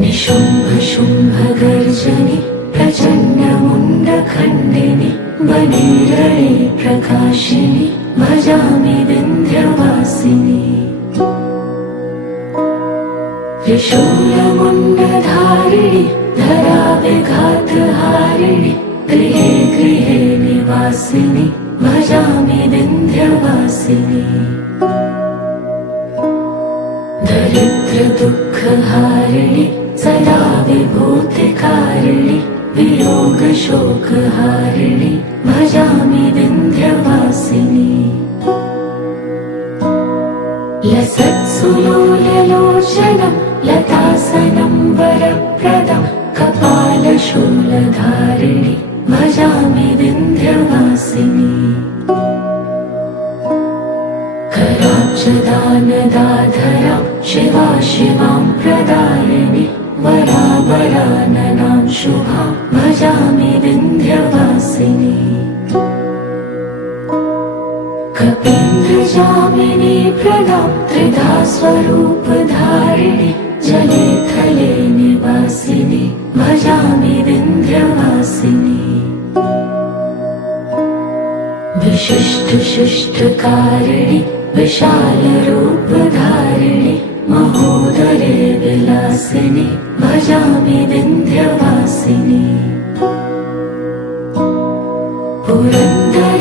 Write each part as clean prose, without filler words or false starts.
निशुम्भ शुम्भ गर्जनि प्रचण्ड मुण्डखण्डिनि वनेरणे प्रकाशिनि भजामि विन्ध्यवासिनि। त्रिशूलमुण्डधारिणि धराविघातहारिणि गृहे गृहे निवासिनि भजामि विन्ध्यवासिनि। दरिद्रदुःखहारिणि सदा विभूतिकारिणि वियोगशोकहारिणि भजामि विन्ध्यवासिनि। लसत्सुलोललोचनं लतासनं वरप्रदं कपालशूलधारिणि भजामि विन्ध्यवासिनि। कराब्जदानदाधरां शिवां प्रदायिनि वरावराननां शुभां भजामि विन्ध्यवासिनि। कपीन्द्रजामिनी प्रदां त्रिधा स्वरूपधारिणि जले थले निवासिनि भजामि विन्ध्यवासिनि। विशिष्टशिष्टकारिणि विशालरूपधारिणि महोदरे विलासिनि भजामि विन्ध्यवासिनि।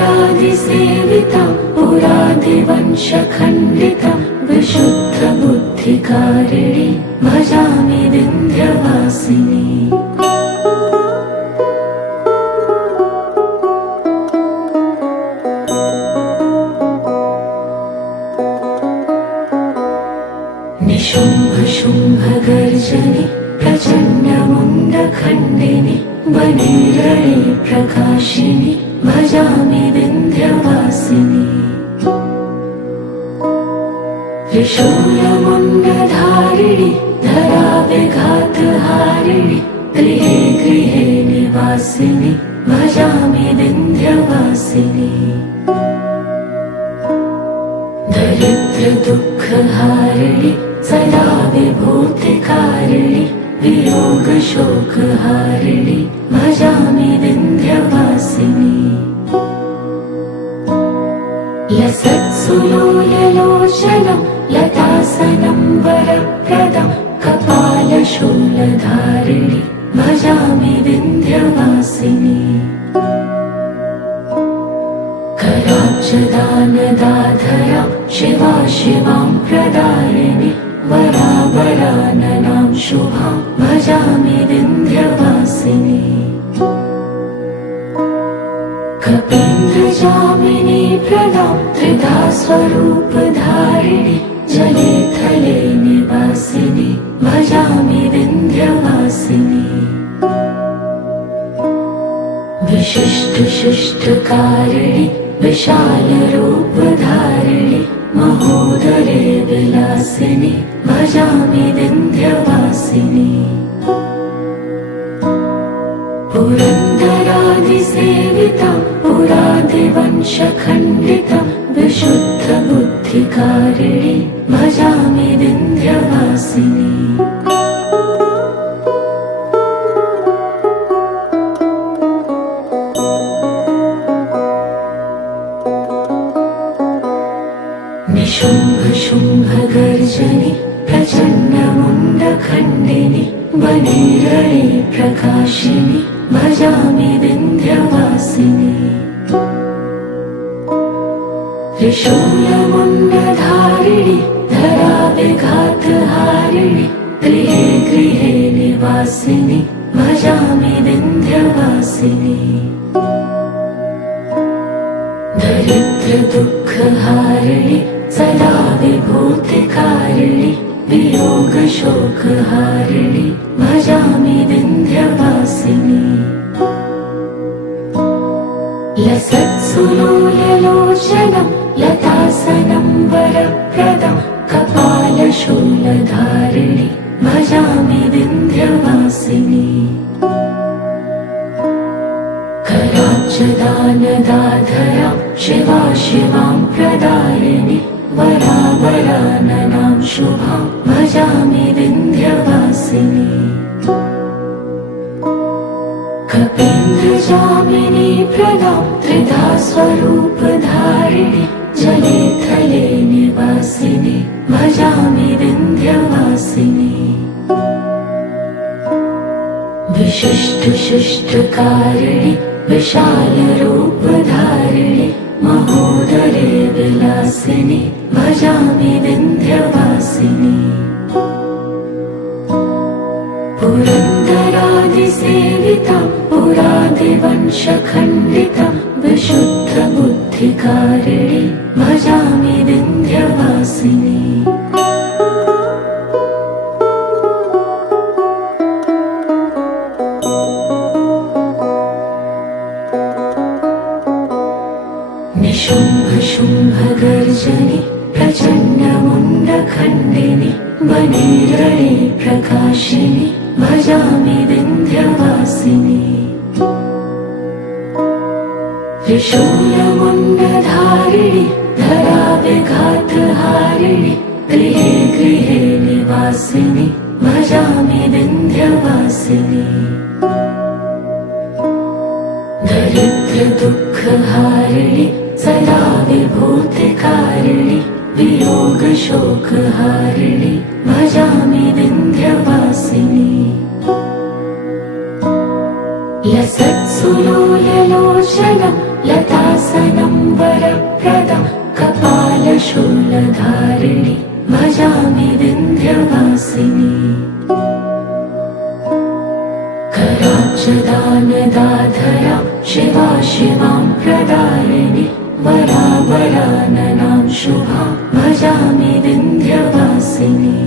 पुरन्दरादिसेवितं पुरादिवंशखण्डितं विशुद्धबुद्धिकारिणि भजामि विन्ध्यवासिनि। निशुम्भ शुम्भ गर्जनि प्रचण्ड मुण्डखण्डिनि वनेरणे प्रकाशिनि भजामि विन्ध्यवासिनि। त्रिशूलमुण्डधारिणि धराविघातहारिणि गृहे गृहे निवासिनि भजामि विन्ध्यवासिनि। दरिद्रदुःखहारिणि सदा विभूतिकारिणि वियोगशोकहारिणि भजामि विन्ध्यवासिनि। लसत्सुलोललोचनं लतासनं वरप्रदं कपालशूलधारिणि भजामि विन्ध्यवासिनि। कराब्जदानदाधरां शिवां प्रदायिनि वरावराननां शुभां भजामि विन्ध्यवासिनि। कपीन्द्रजामिनी प्रदां त्रिधा स्वरूपधारिणि जले थले निवासिनि भजामि विन्ध्यवासिनि। विशिष्टशिष्टकारिणि विशालरूपधारिणि महोदरे विलासिनि भजामि विन्ध्यवासिनि। पुरन्दरादिसेवितं पुरादिवंशखण्डितं विशुद्धबुद्धिकारिणि भजामि विन्ध्यवासिनि। निशुम्भ शुम्भ गर्जनि प्रचण्ड मुण्डखण्डिनि वनेरणे प्रकाशिनि भजामि विन्ध्यवासिनि। त्रिशूलमुण्डधारिणि धराविघातहारिणि गृहे गृहे निवासिनि भजामि विन्ध्यवासिनि। दरिद्रदुःखहारिणि सदा विभूतिकारिणि वियोगशोकहारिणि भजामि विन्ध्यवासिनि। लसत्सुलोललोचनं लतासनं वरप्रदं कपालशूलधारिणि भजामि विन्ध्यवासिनि। कराब्जदानदाधरां शिवां प्रदायिनि शुभां भजामि विन्ध्यवासिनी कपीन्द्रजामिनी प्रदां त्रिधा स्वरूपधारिणि जले थले निवासिनि भजामि विन्ध्यवासिनी विशिष्टशिष्टकारिणि विशालरूपधारिणि महोदरे विलासिनि भजामि विन्ध्यवासिनी पुरन्दरादिसेवितां पुरादिवंशखण्डितां विशुद्धबुद्धिकारिणि भजामि विन्ध्यवासिनी निशुम्भशुम्भगर्जनि प्रचण्डमुण्डखण्डिनि वने प्रकाशिनि भजामि विन्ध्यवासिनी त्रिशूलमुण्डधारिणि धराविघातहारिणि गृहे गृहे निवासिनि भजामि विन्ध्यवासिनी दरिद्रदुःखहारिणि सदा विभूतिकारिणि वियोगशोकहारिणि भजामि विन्ध्यवासिनी लसत्सुलोललोचनं लतासनं वरप्रदं कपालशूलधारिणि भजामि विन्ध्यवासिनी कराब्जदानदाधरां शिवा शिवां प्रदायिनि वरावराननां शुभां भजामि विन्ध्यवासिनी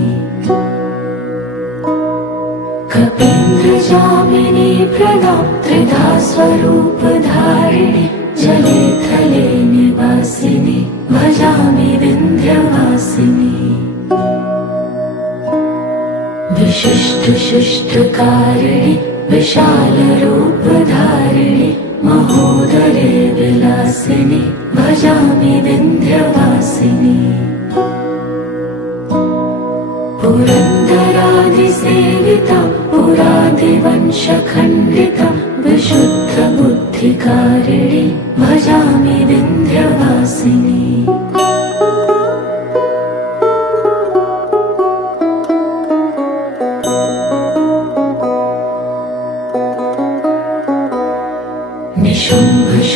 कपीन्द्रजामिनी प्रदां त्रिधा स्वरूपधारिणि जले थले निवासिनि भजामि विन्ध्यवासिनी विशिष्टशिष्टकारिणि विशालरूपधारिणि महोदरे विलासिनि भजामि विन्ध्यवासिनी पुरन्दरादिसेवितां पुरादिवंशखण्डितां विशुद्धबुद्धिकारिणि भजामि विन्ध्यवासिनी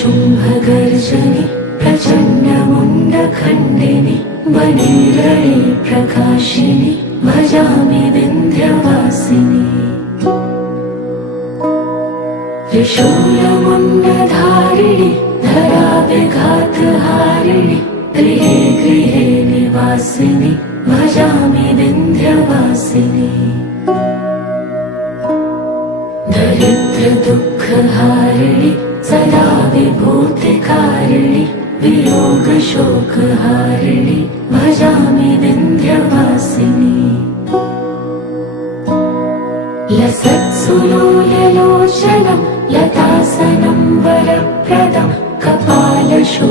निशुम्भशुम्भगर्जनि प्रचण्डमुण्डखण्डिनि वने प्रकाशिनि भजामि विन्ध्यवासिनी त्रिशूलमुण्डधारिणि धराविघातहारिणि गृहे गृहे निवासिनि भजामि विन्ध्यवासिनी दरिद्रदुःखहारिणि सदा विभूतिकारिणि वियोगशोकहारिणि भजामि विन्ध्यवासिनी लसत्सुलोललोचनं लतासनं वरप्रदं कपालशूलधारिणि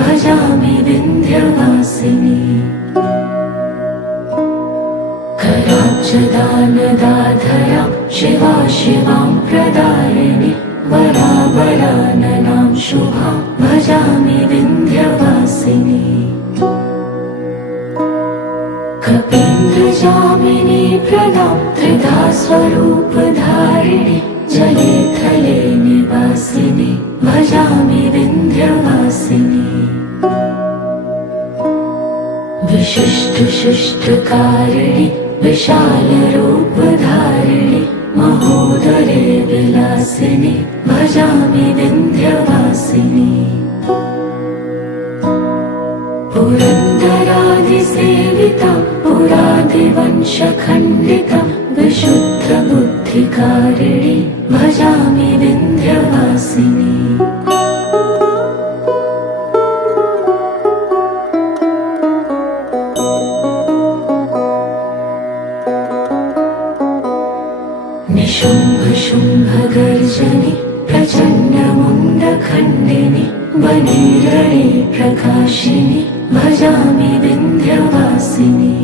भजामि विन्ध्यवासिनी कराब्जदानदाधरां शिवा शिवां प्रदायिनि वरावराननां शुभां भजामि विन्ध्यवासिनी कपीन्द्रजामिनी प्रदां त्रिधा स्वरूपधारिणि जले थले निवासिनि भजामि विन्ध्यवासिनी विशिष्टशिष्टकारिणि विशालरूपधारिणि महोदरे विलासिनि भजामि विन्ध्यवासिनी पुरन्दरादिसेवितां पुरादिवंशखण्डितां विशुद्धबुद्धिकारिणि भजामि विन्ध्यवासिनी निशुम्भशुम्भगर्जनि प्रचण्डमुण्डखण्डिनि वने प्रकाशिनि भजामि विन्ध्यवासिनी विन्ध्यवासिनी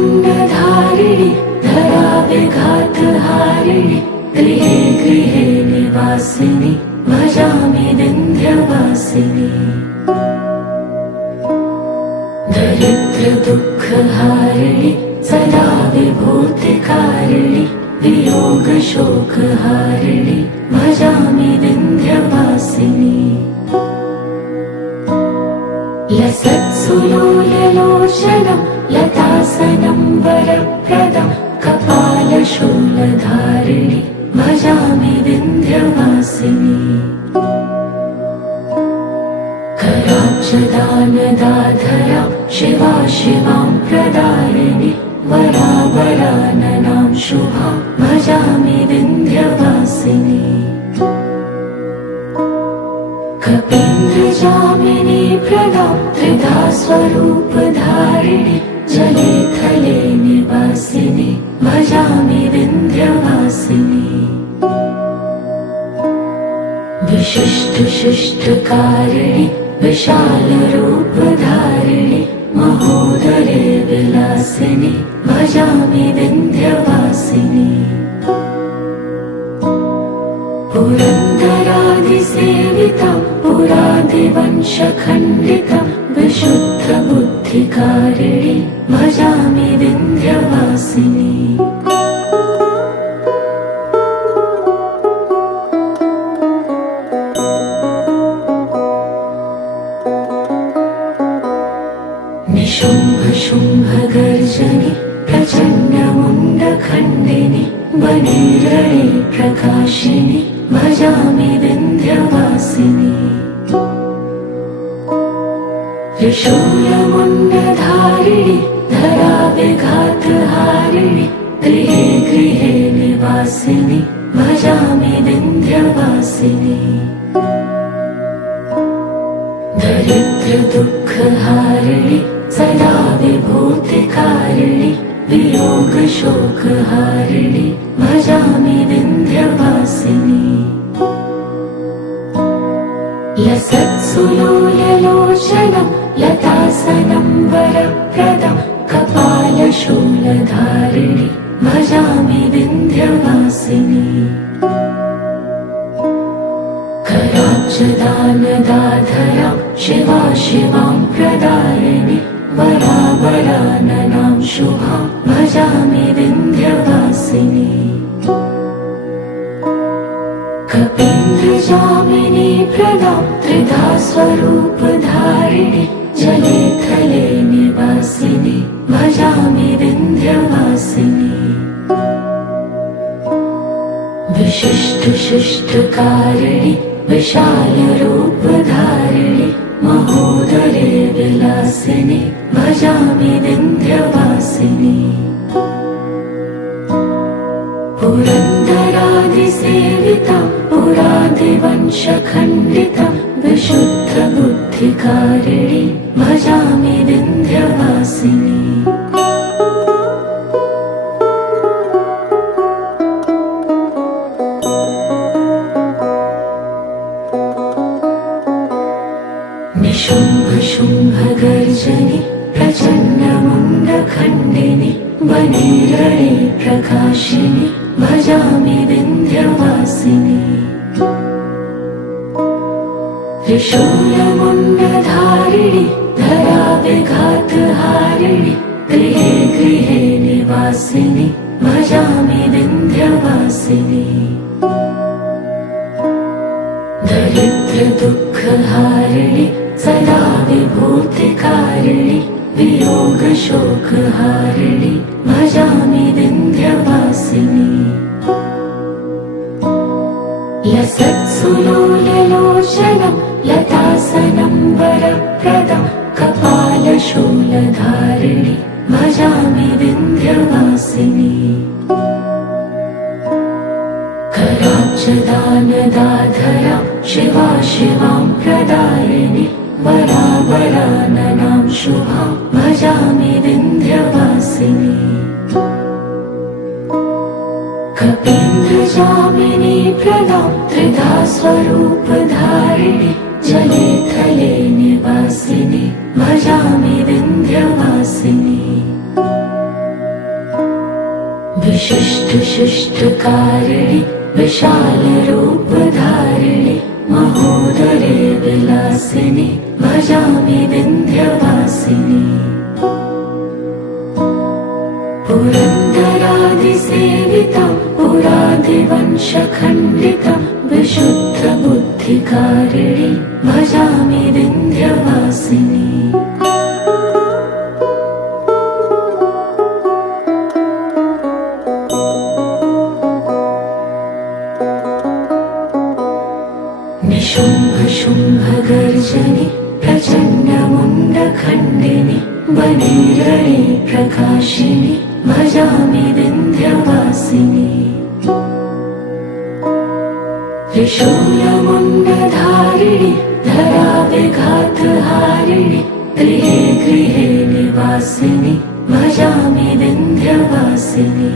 त्रिशूलमुण्डधारिणि धराविघातहारिणि गृहे गृहे निवासिनि भजामि विन्ध्यवासिनी दरिद्रदुःखहारिणि सदा विभूतिकारिणि वियोगशोकहारिणि भजामि विन्ध्यवासिनी लसत्सुलोललोचनं लतासनं वरप्रदं कपालशूलधारिणि भजामि विन्ध्यवासिनी कराब्जदानदाधरां शिवा शिवां प्रदायिनि वरावराननां शुभां भजामि विन्ध्यवासिनी कपीन्द्रजामिनी प्रदां त्रिधा स्वरूपधारिणि जले थले निवासिनि भजामि विन्ध्यवासिनी विशिष्टशिष्टकारिणि विशालरूपधारिणि महोदरे विलासिनि भजामि विन्ध्यवासिनी पुरन्दरादिसेवितं पुरादिवंशखण्डितं विशुद्धबुद्धिकारिणि भजामि विन्ध्यवासिनी निशुम्भशुम्भगर्जनि प्रचण्डमुण्डखण्डिनि वने प्रकाशिनि भजामि विन्ध्यवासिनी त्रिशूलमुण्डधारिणि धराविघातहारिणि गृहे गृहे निवासिनि भजामि विन्ध्यवासिनी दरिद्रदुःखहारिणि सदा विभूतिकारिणि वियोगशोकहारिणि भजामि विन्ध्यवासिनी लसत्सुलोललोचनं लतासनं वरप्रदं कपालशूलधारिणि भजामि विन्ध्यवासिनी कराब्जदानदाधरां शिवा शिवां प्रदायिनि वरावराननां शुभां भजामि विन्ध्यवासिनी कपीन्द्रजामिनी प्रदां त्रिधा स्वरूपधारिणि जले थले निवासिनि भजामि विन्ध्यवासिनी विशिष्टशिष्टकारिणि विशालरूपधारिणि महोदरे विलासिनि भजामि विन्ध्यवासिनी पुरन्दरादिसेवितं पुरादिवंशखण्डितं विशुद्धबुद्धिकारिणि भजामि विन्ध्यवासिनी निशुम्भशुम्भगर्जनि प्रचण्डमुण्डखण्डिनि वने प्रकाशिनि भजामि विन्ध्यवासिनी त्रिशूलमुण्डधारिणि धराविघातहारिणि गृहे गृहे निवासिनि भजामि विन्ध्यवासिनी दरिद्रदुःखहारिणि सदा विभूतिकारिणि वियोगशोकहारिणि भजामि विन्ध्यवासिनी लसत्सुलोललोचनं लतासनं वरप्रदं कपालशूलधारिणि भजामि विन्ध्यवासिनी कराब्जदानदाधरां शिवा शिवां प्रदायिनि वरावराननां शुभां भजामि विन्ध्यवासिनी कपीन्द्रजामिनी प्रदां त्रिधा स्वरूपधारिणि जले थले निवासिनि भजामि विन्ध्यवासिनी विशिष्टशिष्टकारिणि विशालरूपधारिणि महोदरे विलासिनि भजामि विन्ध्यवासिनी पुरन्दरादिसेवितं पुरादिवंशखण्डितं विशुद्धबुद्धिकारिणि भजामि विन्ध्यवासिनी निशुम्भशुम्भगर्जनि प्रचण्डमुण्डखण्डिनि वनेरणे प्रकाशिनि भजामि विन्ध्यवासिनी त्रिशूलमुण्डधारिणि धराविघातहारिणि गृहे गृहे निवासिनि भजामि विन्ध्यवासिनी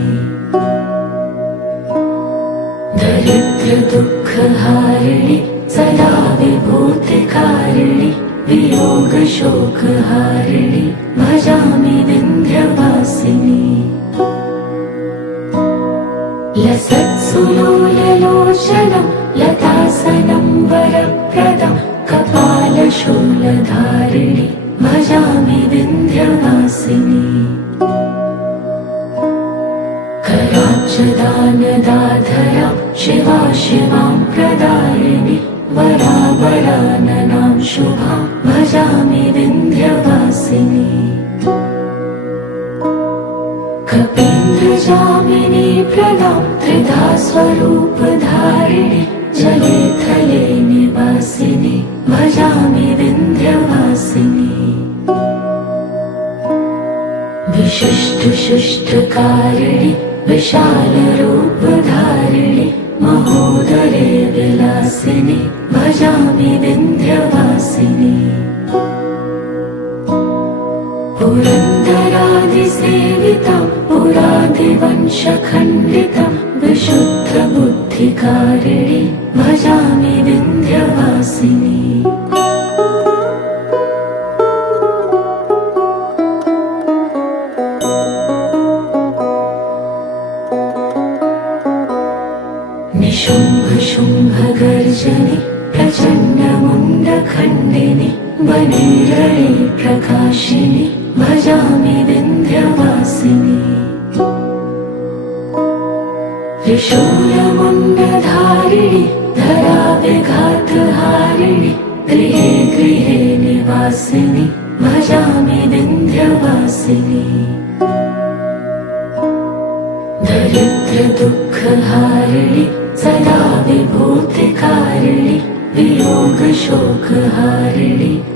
दरिद्रदुःखहारिणि सदा विभूतिकारिणि वियोगशोकहारिणि भजामि विन्ध्यवासिनी लसत्सुलोललोचनं लतासनं वरप्रदं कपालशूलधारिणि भजामि विन्ध्यवासिनी कराब्जदानदाधरां शिवा शिवां प्रदायिनि वरावराननां शुभां भजामि विन्ध्यवासिनी कपीन्द्रजामिनी प्रदां त्रिधा स्वरूपधारिणि जले थले निवासिनि भजामि विन्ध्यवासिनी विशिष्टशिष्टकारिणि विशालरूपधारिणि महोदरे विलासिनि भजामि विन्ध्यवासिनी पुरन्दरादिसेवितं पुरादिवंशखण्डितं विशुद्धबुद्धिकारिणि भजामि विन्ध्यवासिनी निशुम्भशुम्भगर्जनि प्रचण्डमुण्डखण्डिनि वनेरणे प्रकाशिनि भजामि विन्ध्यवासिनी त्रिशूलमुण्डधारिणि धराविघातहारिणि गृहे गृहे निवासिनि भजामि विन्ध्यवासिनी दरिद्रदुःखहारिणि सदा विभूतिकारिणि वियोगशोकहारिणि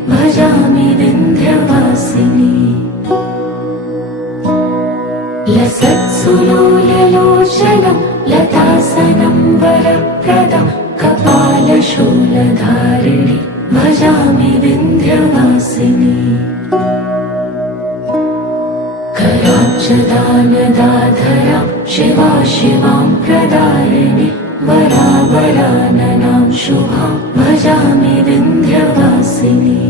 भजामि विन्ध्यवासिनी लसत्सुलोललोचनं लतासनं वरप्रदं कपालशूलधारिणि भजामि विन्ध्यवासिनी कराब्जदानदाधरां शिवा शिवां प्रदायिनि वरावराननां शुभां भजामि विन्ध्यवासिनी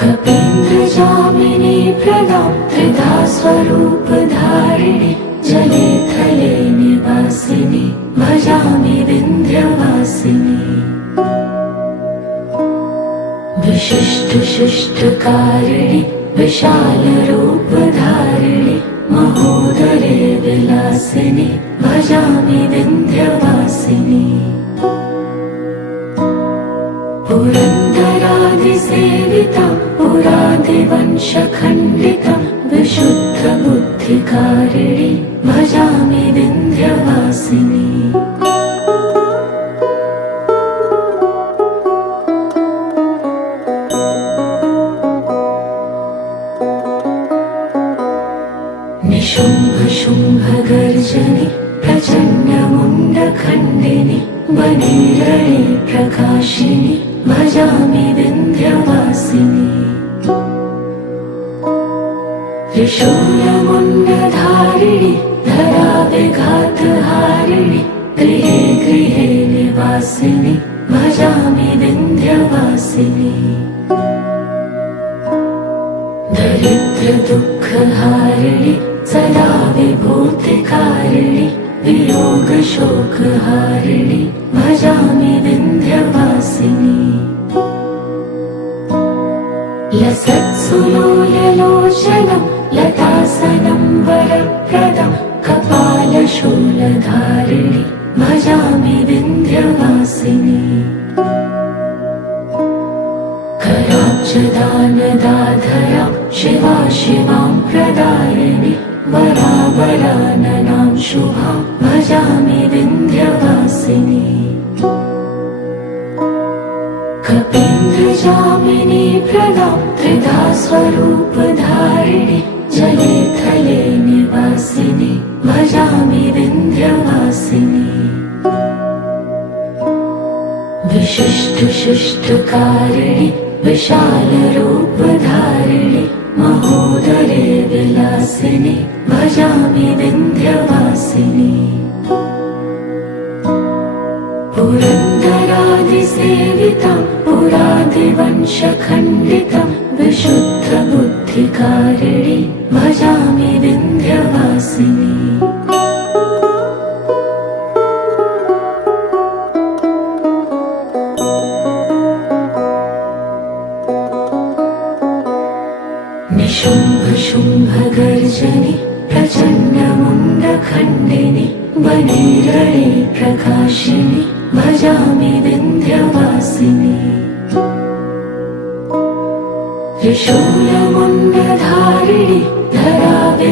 कपीन्द्रजामिनी प्रदां त्रिधा स्वरूपधारिणि जले थले निवासिनि भजामि विन्ध्यवासिनी विशिष्टशिष्टकारिणि विशालरूपधारिणि महोदरे विलासिनि भजामि विन्ध्यवासिनी पुरन्दरादिसेवितं पुरादिवंशखण्डितं विशुद्धबुद्धिकारिणि भजामि विन्ध्यवासिनी निशुम्भशुम्भगर्जनि प्रचण्डमुण्डखण्डिनि वनेरणे प्रकाशिनि भजामि विन्ध्यवासिनी त्रिशूलमुण्डधारिणि धराविघातहारिणि गृहे गृहे निवासिनि भजामि विन्ध्यवासिनी दरिद्रदुःखहारिणि सदा विभूतिकारिणि वियोगशोकहारिणि भजामि विन्ध्यवासिनि लसत्सुलोललोचनं लतासनं वरप्रदं कपालशूलधारिणि भजामि विन्ध्यवासिनि कराब्जदानदाधरां शिवा शिवां प्रदायिनि वरावराननां शुभां भजामि विन्ध्यवासिनि कपीन्द्रजामिनी प्रदां त्रिधा स्वरूपधारिणि जले थले निवासिनि भजामि विन्ध्यवासिनि विशिष्टशिष्टकारिणि विशालरूपधारिणि महोदरे विलासिनि भजामि विन्ध्यवासिनि पुरन्दरादिसेवितं पुरादिवंशखण्डितं विशुद्धबुद्धिकारिणि भजामि विन्ध्यवासिनि निशुम्भशुम्भगर्जनि प्रचण्डमुण्डखण्डिनि वनेरणे प्रकाशिनि भजामि विन्ध्यवासिनि त्रिशूलमुण्डधारिणि धराविघातहारिणि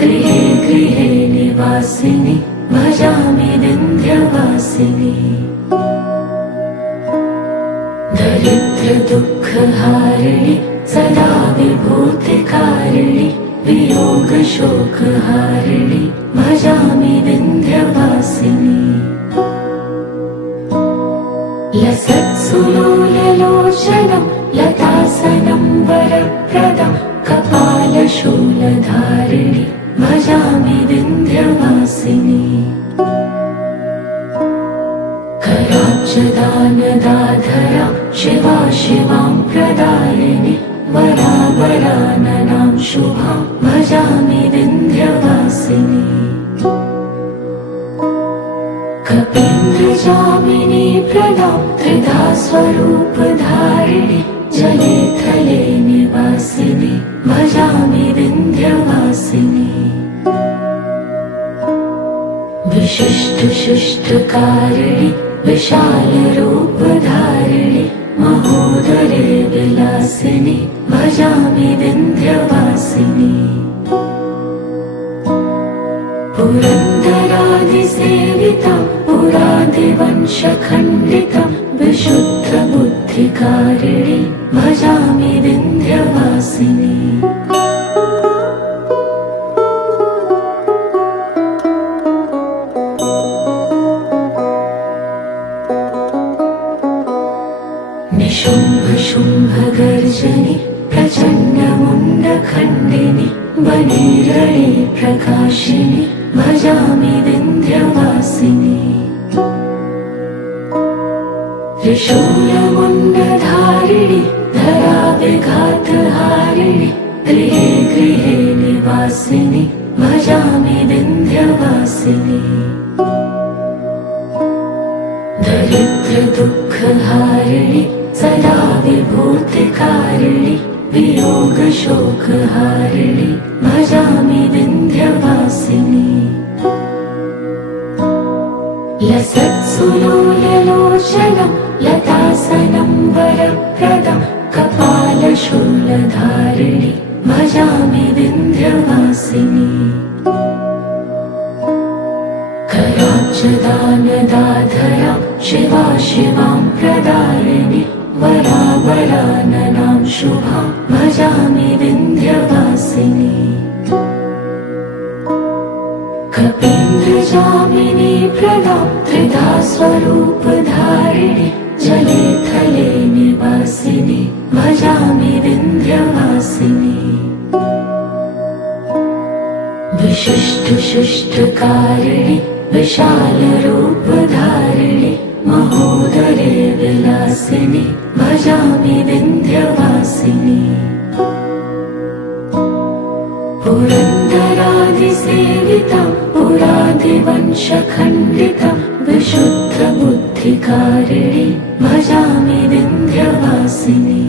गृहे गृहे निवासिनि भजामि विन्ध्यवासिनि दरिद्रदुःखहारिणि सदा विभूतिकारिणि वियोगशोकहारिणि भजामि विन्ध्यवासिनि लसत्सुलोललोचनं लतासनं वरप्रदं कपालशूलधारिणि भजामि विन्ध्यवासिनि कराब्जदानदाधरां शिवा शिवां प्रदायिनि वरावराननां शुभां भजामि विन्ध्यवासिनि कपीन्द्रजामिनी प्रदां त्रिधा स्वरूपधारिणि जले थले निवासिनि भजामि विन्ध्यवासिनि विशिष्टशिष्टकारिणि विशालरूपधारिणि महोदरे विलासिनि भजामि विन्ध्यवासिनि पुरन्दरादिसेवितं पुरादिवंशखण्डितं विशुद्धबुद्धिकारिणि भजामि विन्ध्यवासिनि निशुम्भशुम्भगर्जनि प्रचण्डमुण्डखण्डिनि वनेरणे प्रकाशिनि भजामि विन्ध्यवासिनि त्रिशूलमुण्डधारिणि धराविघातहारिणि गृहे गृहे निवासिनि भजामि विन्ध्यवासिनि दरिद्रदुःखहारिणि सदा विभूतिकारिणि वियोगशोकहारिणि भजामि विन्ध्यवासिनि लसत्सुलोललोचनं लतासनं वरप्रदं कपालशूलधारिणि भजामि विन्ध्यवासिनि कराब्जदानदाधरां शिवा शिवां प्रदायिनि वरावराननां शुभां भजामि विन्ध्यवासिनि कपीन्द्रजामिनी प्रदां त्रिधा स्वरूपधारिणि जले थले निवासिनि भजामि विन्ध्यवासिनि विशिष्टशिष्टकारिणि विशालरूपधारिणि महोदरे विलासिनि भजामि विन्ध्यवासिनि पुरन्दरादिसेवितं पुरादिवंशखण्डितं विशुद्धबुद्धिकारिणि भजामि विन्ध्यवासिनि।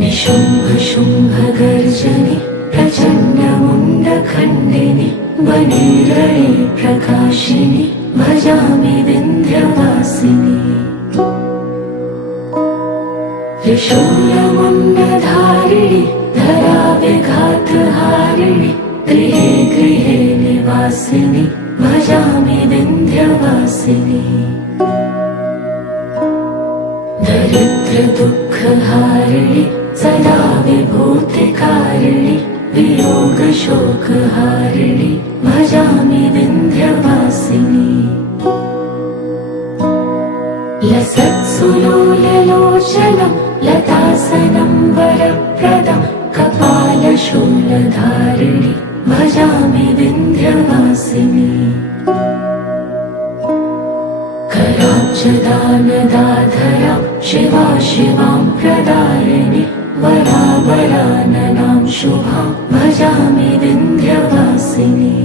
निशुम्भशुम्भगर्जनि प्रचण्डमुण्डखण्डिनि वने प्रकाशिनि भजामि विन्ध्यवासिनि। त्रिशूलमुण्डधारिणि धराविघातहारिणि गृहे गृहे निवासिनि भजामि विन्ध्यवासिनि। दरिद्रदुःखहारिणि सदा विभूतिकारिणि वियोगशोकहारिणि भजामि विन्ध्यवासिनि। लसत्सुलोललोचनं लतासनं वरप्रदं कपालशूलधारिणि भजामि विन्ध्यवासिनि। कराब्जदानदाधरां शिवां प्रदायिनि वरावराननां शुभां भजामि विन्ध्यवासिनि।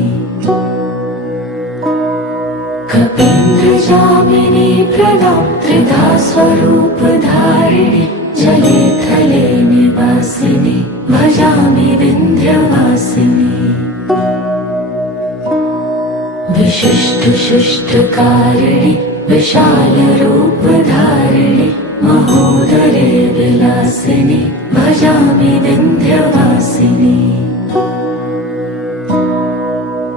कपीन्द्रजामिनी प्रदां त्रिधा स्वरूपधारिणि जले थले निवासिनि भजामि विन्ध्यवासिनि। विशिष्टशिष्टकारिणि विशालरूपधारिणि महोदरे विलासिनि भजामि विन्ध्यवासिनि।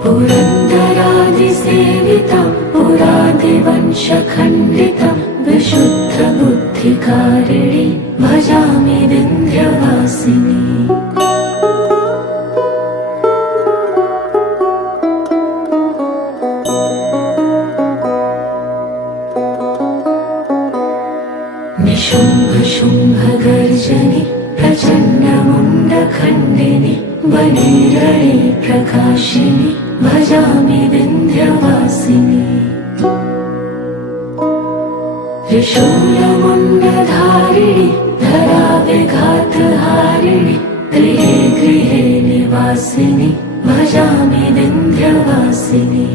पुरन्दरादिसेवितं पुरादिवंशखण्डितं विशुद्धबुद्धिकारिणि भजामि विन्ध्यवासिनि। निशुम्भशुम्भगर्जनि प्रचण्डमुण्डखण्डिनि वने प्रकाशिनि भजामि विन्ध्यवासिनि। त्रिशूलमुण्डधारिणि धराविघातहारिणि गृहे गृहे निवासिनि भजामि विन्ध्यवासिनि।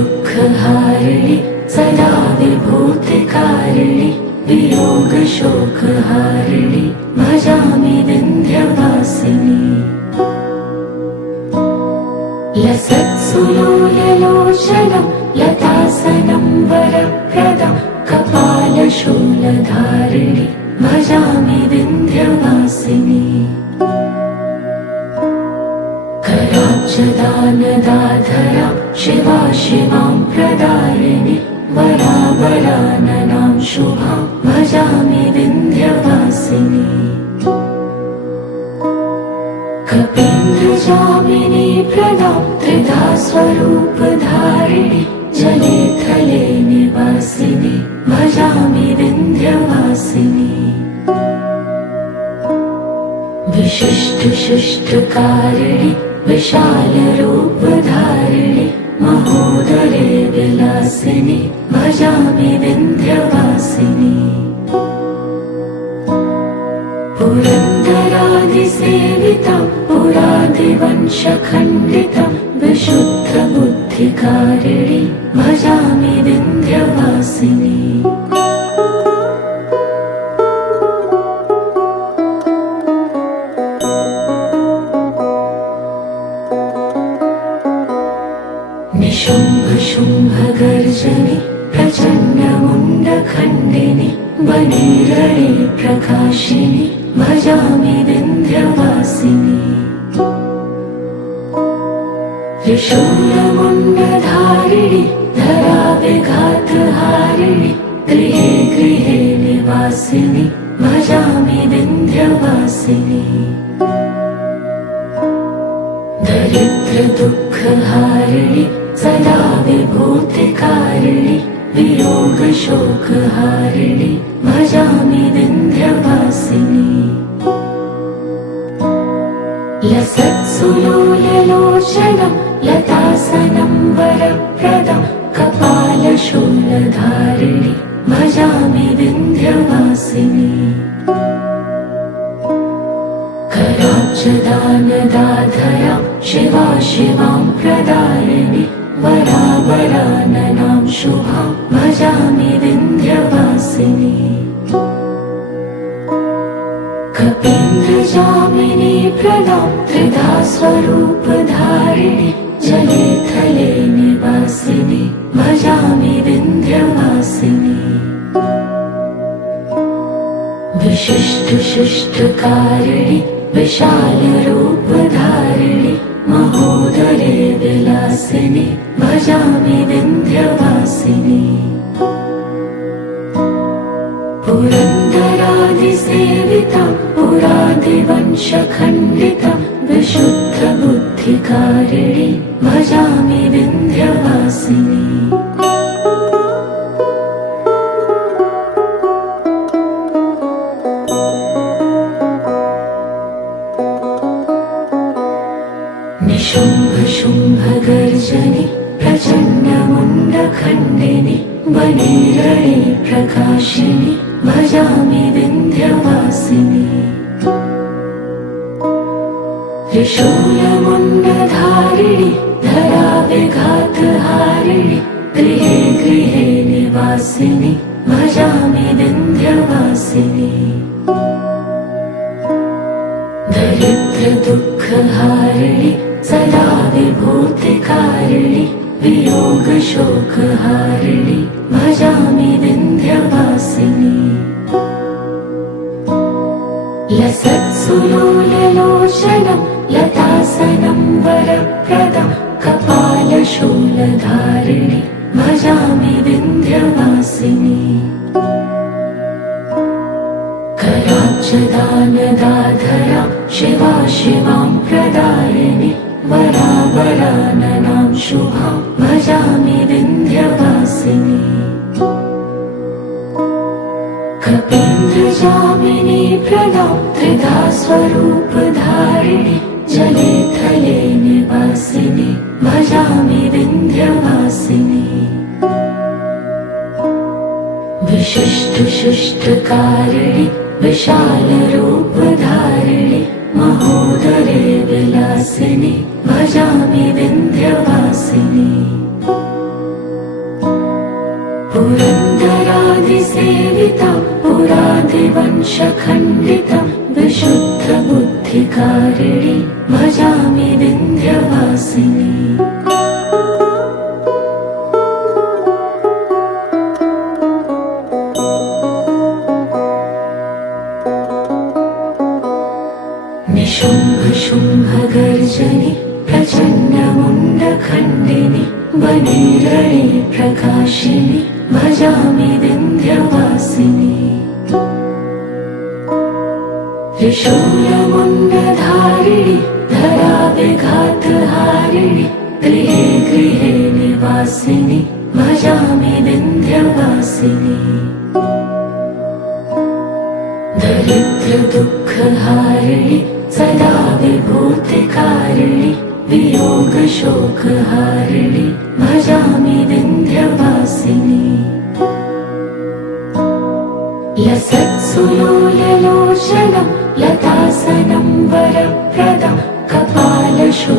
दरिद्रदुःखहारिणि सदा विभूतिकारिणि वियोगशोकहारिणि भजामि विन्ध्यवासिनि। लसत्सुलोललोचनं लतासनं वरप्रदं कपालशूलधारिणि भजामि विन्ध्यवासिनि। कराब्जदानदाधरां शिवां प्रदायिनि वरावराननां शुभां भजामि विन्ध्यवासिनि। कपीन्द्रजामिनी प्रदां त्रिधा स्वरूपधारिणि जले थले निवासिनि भजामि विन्ध्यवासिनि। विशिष्टशिष्टकारिणि विशालरूपधारिणि महोदरे विलासिनि भजामि विन्ध्यवासिनि। पुरन्दरादिसेवितं पुरादिवंशखण्डितं विशुद्धबुद्धिकारिणि भजामि विन्ध्यवासिनि। निशुम्भशुम्भगर्जनि प्रचण्डमुण्डखण्डिनि वने प्रकाशिनि भजामि विन्ध्यवासिनि। त्रिशूलमुण्डधारिणि धराविघातहारिणि गृहे गृहे निवासिनि भजामि विन्ध्यवासिनि। दरिद्रदुःखहारिणि सदा विभूतिकारिणि वियोगशोकहारिणि भजामि विन्ध्यवासिनि। लसत्सुलोललोचनं लतासनं वरप्रदं कपालशूलधारिणि भजामि विन्ध्यवासिनी कराब्जदानदाधरां शिवा शिवां प्रदायिनि वरावराननां शुभां भजामि विन्ध्यवासिनी कपीन्द्रजामिनी प्रदां त्रिधा स्वरूपधारिणि जले थले निवासिनि भजामि विन्ध्यवासिनी विशिष्टशिष्टकारिणि विशालरूपधारिणि महोदरे विलासिनि भजामि विन्ध्यवासिनी पुरन्दरादिसेवितं पुरादिवंशखण्डितं विशुद्धबुद्धिकारिणि भजामि विन्ध्यवासिनी निशुम्भशुम्भगर्जनि प्रचण्डमुण्डखण्डिनि वने रणे प्रकाशिनि भजामि विन्ध्यवासिनी त्रिशूलमुण्डधारिणि धराविघातहारिणि गृहे गृहे निवासिनि भजामि विन्ध्यवासिनी दरिद्रदुःखहारिणि सदा विभूतिकारिणि वियोगशोकहारिणि भजामि विन्ध्यवासिनी लसत्सुलोललोचनं लतासनं वरप्रदं कपालशूलधारिणि भजामि विन्ध्यवासिनी कराब्जदानदाधरां शिवा शिवां प्रदायिनि वरावराननां शुभां भजामि विन्ध्यवासिनी कपीन्द्रजामिनी प्रदां त्रिधा स्वरूपधारिणि जले थले निवासिनि भजामि विन्ध्यवासिनी विशिष्टशिष्टकारिणि विशालरूपधारिणि महोदरे विलासिनि भजामि विन्ध्यवासिनी पुरन्दरादिसेवितं पुरादिवंशखण्डितं विशुद्धबुद्धिकारिणि भजामि विन्ध्यवासिनी निशुम्भशुम्भगर्जनि प्रचण्डमुण्डखण्डिनि वने रणे प्रकाशिनि भजामि विन्ध्यवासिनी त्रिशूलमुण्डधारिणि धराविघातहारिणि गृहे गृहे निवासिनि भजामि विन्ध्यवासिनी दरिद्रदुःखहारिणि सदा विभूतिकारिणि वियोगशोकहारिणि भजामि विन्ध्यवासिनी लसत्सुलोललोचनं लतासनं वरप्रदं कपालशूलधारिणि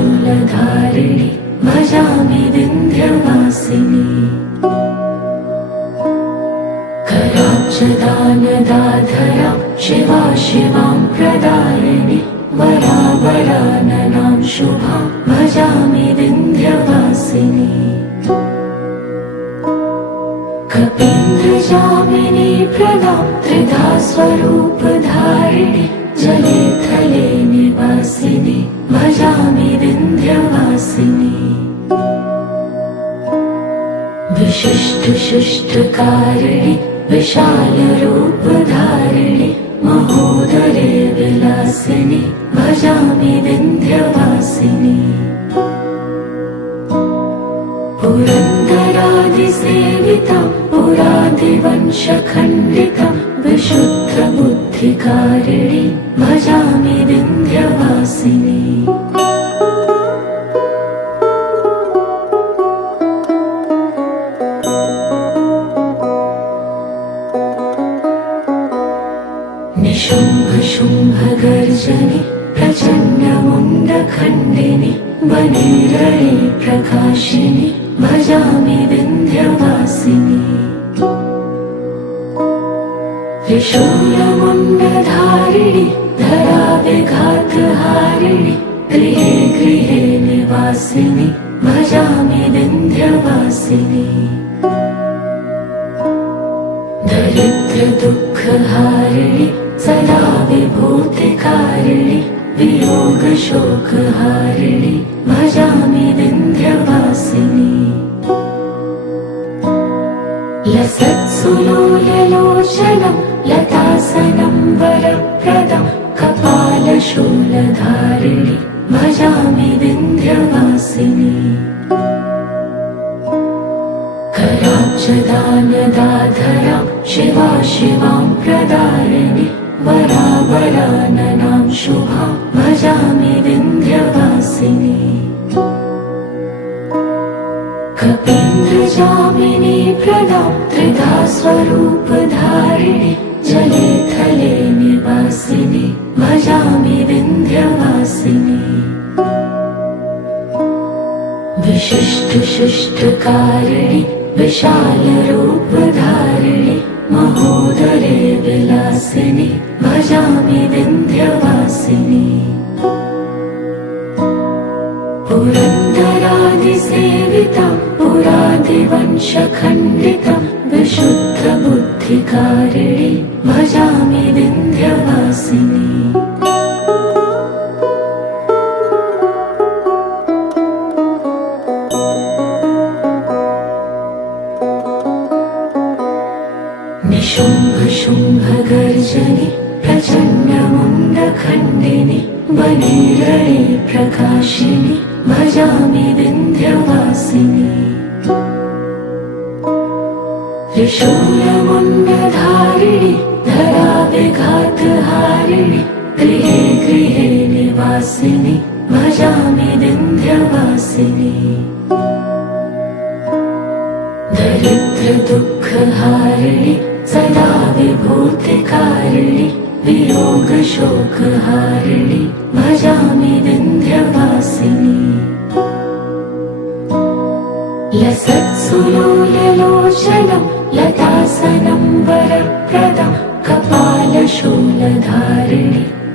भजामि विन्ध्यवासिनी कराब्जदानदाधरां शिवा शिवां प्रदायिनि वरावराननां शुभां भजामि विन्ध्यवासिनी कपीन्द्रजामिनी प्रदां त्रिधा स्वरूपधारिणि जले थले निवासिनि भजामि विन्ध्यवासिनी विशिष्टशिष्टकारिणि विशालरूपधारिणि महोदरे विलासिनि भजामि विन्ध्यवासिनी पुरन्दरादिसेवितं पुरादिवंशखण्डितं विशुद्धबुद्धिकारिणि भजामि विन्ध्यवासिनी निशुम्भशुम्भगर्जनि प्रचण्डमुण्डखण्डिनि वनेरणे प्रकाशिनि भजामि विन्ध्यवासिनि त्रिशूलमुण्डधारिणि धराविघातहारिणि गृहे गृहे निवासिनि भजामि विन्ध्यवासिनि दरिद्रदुःखहारिणि सदा विभूतिकारिणि वियोगशोकहारिणि भजामि विन्ध्यवासिनि लसत्सुलोललोचनं लतासनं वरप्रदं कपालशूलधारिणि भजामि विन्ध्यवासिनि कराब्जदानदाधरां शिवां प्रदायिनि वरावराननां शुभां भजामि विन्ध्यवासिनि कपीन्द्रजामिनी प्रदां त्रिधा स्वरूपधारिणि जले थले निवासिनि भजामि विन्ध्यवासिनि विशिष्टशिष्टकारिणि विशालरूपधारिणि महोदरे विलासिनि भजामि विन्ध्यवासिनि पुरन्दरादिसेवितं पुरादिवंशखण्डितं विशुद्धबुद्धिकारिणि भजामि विन्ध्यवासिनि निशुम्भशुम्भगर्जनि प्रचण्डमुण्डखण्डिनि वनेरणे प्रकाशिनि भजामि विन्ध्यवासिनि त्रिशूलमुण्डधारिणि धराविघातहारिणि गृहे गृहे निवासिनि भजामि विन्ध्यवासिनि दरिद्रदुःखहारिणि सदा विभूतिकारिणि वियोगशोकहारिणि भजामि विन्ध्यवासिनि लसत्सुलोललोचनं लतासनं वरप्रदं कपालशूलधारिणि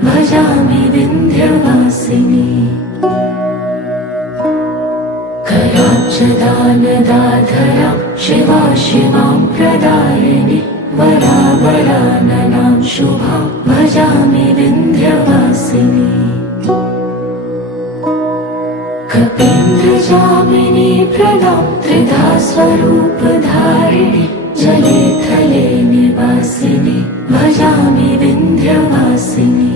भजामि विन्ध्यवासिनि कराब्जदानदाधरां शिवां प्रदायिनि वरावराननां शुभां भजामि विन्ध्यवासिनि कपीन्द्रजामिनी प्रदां त्रिधा स्वरूपधारिणि जले थले निवासिनि भजामि विन्ध्यवासिनि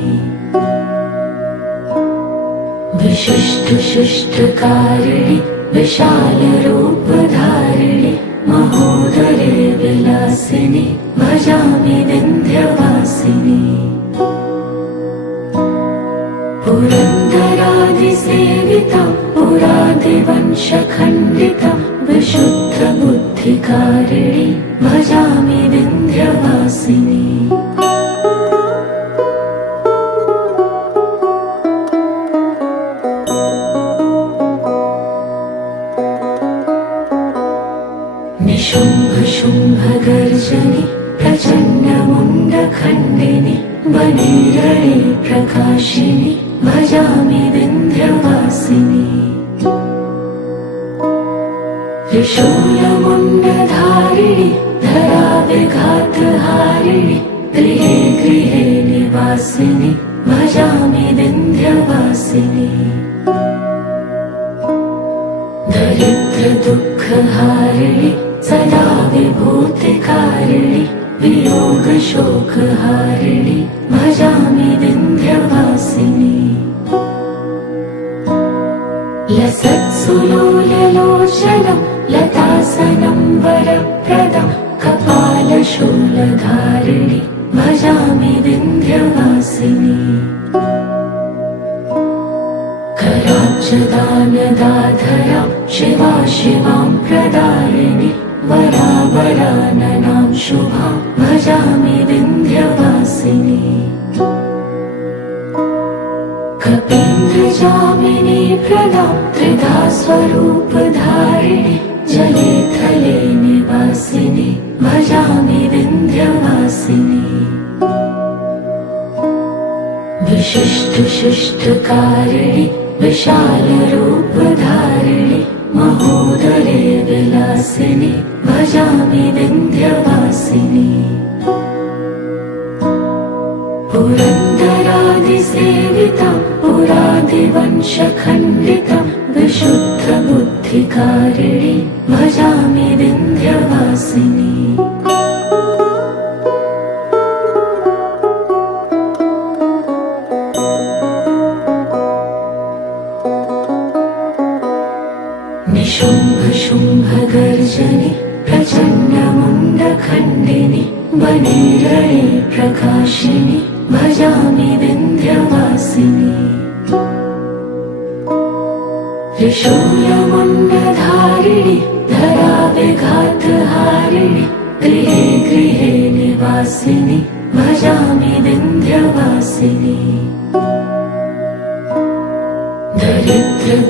विशिष्टशिष्टकारिणि विशालरूपधारिणि महोदरे विलासिनि भजामि विन्ध्यवासिनि पुरन्दरादिसेवितं पुरादिवंशखण्डितं विशुद्धबुद्धिकारिणि भजामि विन्ध्यवासिनि निशुम्भशुम्भगर्जनि प्रचण्डमुण्डखण्डिनि वनेरणे प्रकाशिनि भजामि विन्ध्यवासिनि त्रिशूलमुण्डधारिणि धराविघातहारिणि गृहे गृहे निवासिनि भजामि विन्ध्यवासिनि दरिद्रदुःखहारिणि सदा विभूतिकारिणि वियोगशोकहारिणि भजामि विन्ध्यवासिनि लसत्सुलोललोचनं लतासनं वरप्रदं कपालशूलधारिणि भजामि विन्ध्यवासिनि कराब्जदानदाधरां शिवां प्रदायिनि वरावराननां शुभां भजामि विन्ध्यवासिनि कपीन्द्रजामिनी प्रदा त्रिधा स्वरूपधारिणि जले थले निवासिनि भजामि विन्ध्यवासिनि विशिष्टशिष्टकारिणि विशालरूपधारिणि महोदरे विलासिनि भजामि विन्ध्यवासिनि पुरन्दरादिसेवितं पुरादिवंशखण्डितं विशुद्धबुद्धिकारिणि भजामि विन्ध्यवासिनि निशुम्भशुम्भगर्जनि प्रचण्डमुण्डखण्डिनि वने प्रकाशिनि भजामि विन्ध्यवासिनि त्रिशूलमुण्डधारिणि धराविघातहारिणि गृहे गृहे निवासिनि भजामि विन्ध्यवासिनि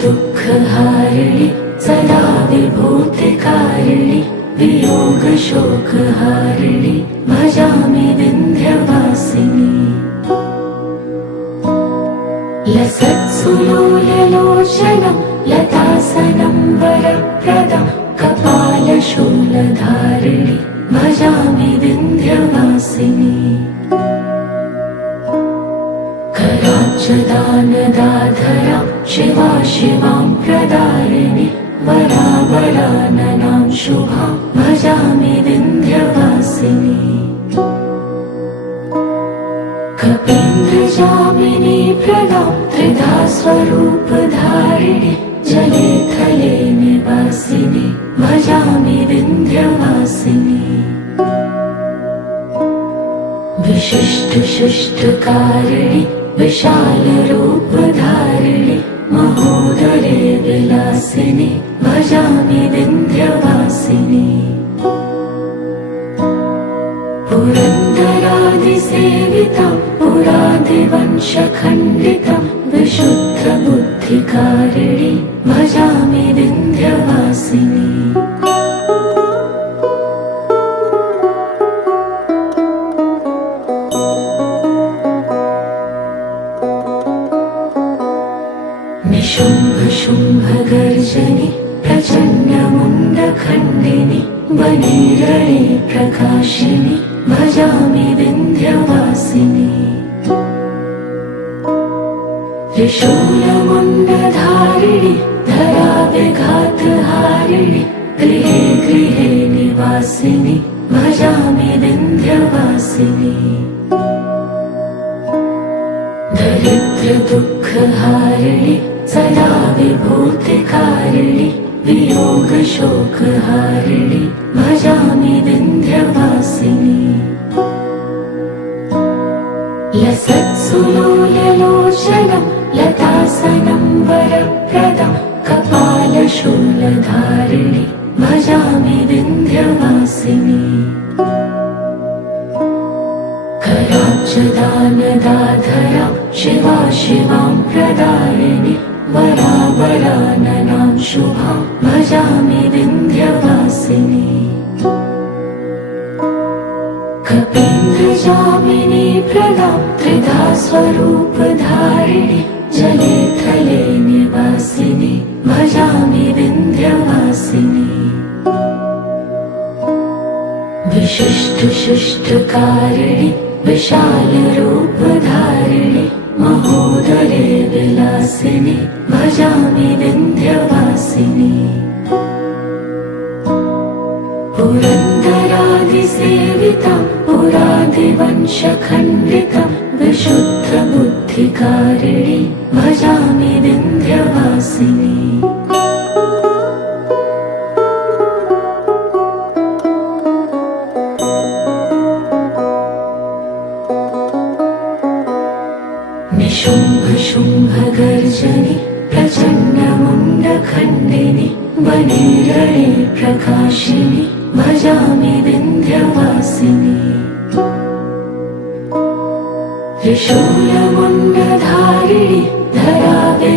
दरिद्रदुःखहारिणि सदा विभूतिकारिणि वियोगशोकहारिणि भजामि विन्ध्यवासिनि लसत्सुलोललोचनं लतासनं वरप्रदं कपालशूलधारिणि भजामि विन्ध्यवासिनि कराब्जदानदाधरां शिवा शिवां प्रदायिनि वरावराननां शुभां भजामि विन्ध्यवासिनि कपीन्द्रजामिनी प्रदां त्रिधा स्वरूपधारिणि जले थले निवासिनि भजामि विन्ध्यवासिनि विशिष्टशिष्टकारिणि विशालरूपधारिणि महोदरे विलासिनि भजामि विन्ध्यवासिनि पुरन्दरादिसेवितं पुरादिवंशखण्डितं विशुद्धबुद्धिकारिणि भजामि विन्ध्यवासिनि निशुम्भशुम्भगर्जनि प्रचण्डमुण्डखण्डिनि वने प्रकाशिनि भजामि विन्ध्यवासिनि त्रिशूलमुण्डधारिणि धराविघातहारिणि गृहे गृहे निवासिनि भजामि विन्ध्यवासिनि दरिद्रदुःखहारिणि सदा विभूतिकारिणि वियोगशोकहारिणि भजामि विन्ध्यवासिनि लसत्सुलोललोचनं लतासनं वरप्रदं कपालशूलधारिणि भजामि विन्ध्यवासिनि कराब्जदानदाधरां शिवा शिवां प्रदायिनि वरावराननां शुभां भजामि विन्ध्यवासिनि कपीन्द्रजामिनी प्रदां त्रिधा स्वरूपधारिणि जले थले निवासिनि भजामि विन्ध्यवासिनि विशिष्टशिष्टकारिणि विशालरूपधारिणि महोदरे विलासिनि भजामि विन्ध्यवासिनि पुरन्दरादिसेवितं पुरादिवंशखण्डितं विशुद्धबुद्धिकारिणि भजामि विन्ध्यवासिनि निशुम्भशुम्भगर्जनि प्रचण्डमुण्डखण्डिनि वने प्रकाशिनि भजामि विन्ध्यवासिनि त्रिशूलमुण्डधारिणि धरावे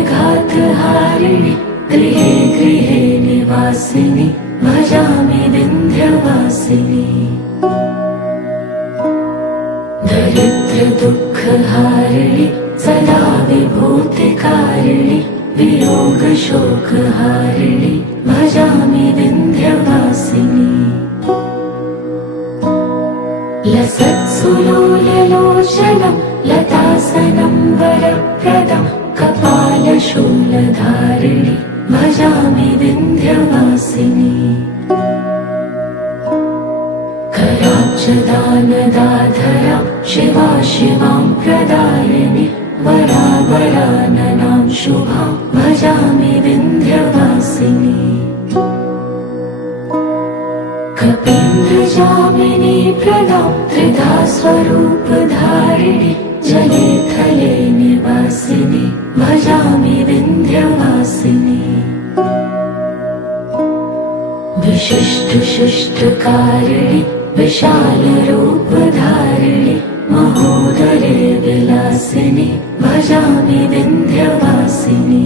शुभधारिणि गृहे गृहे निवासिनि भजामि विन्ध्यवासिनि दरिद्र दुःखहारिणि सदा विभूतिकारिणि वियोग शोकहारिणि भजामि विन्ध्यवासिनि लसत्सुलोललोचनं लतासनं वरप्रदं कपालशूलधारिणि भजामि विन्ध्यवासिनि कराब्जदानदाधरां शिवा शिवां प्रदायिनि वरावराननां शुभां भजामि विन्ध्यवासिनि कपीन्द्रजामिनी प्रदां त्रिधा स्वरूपधारिणि जले थले निवासिनि भजामि विन्ध्यवासिनि विशिष्टशिष्टकारिणि विशालरूपधारिणि महोदरे विलासिनि भजामि विन्ध्यवासिनि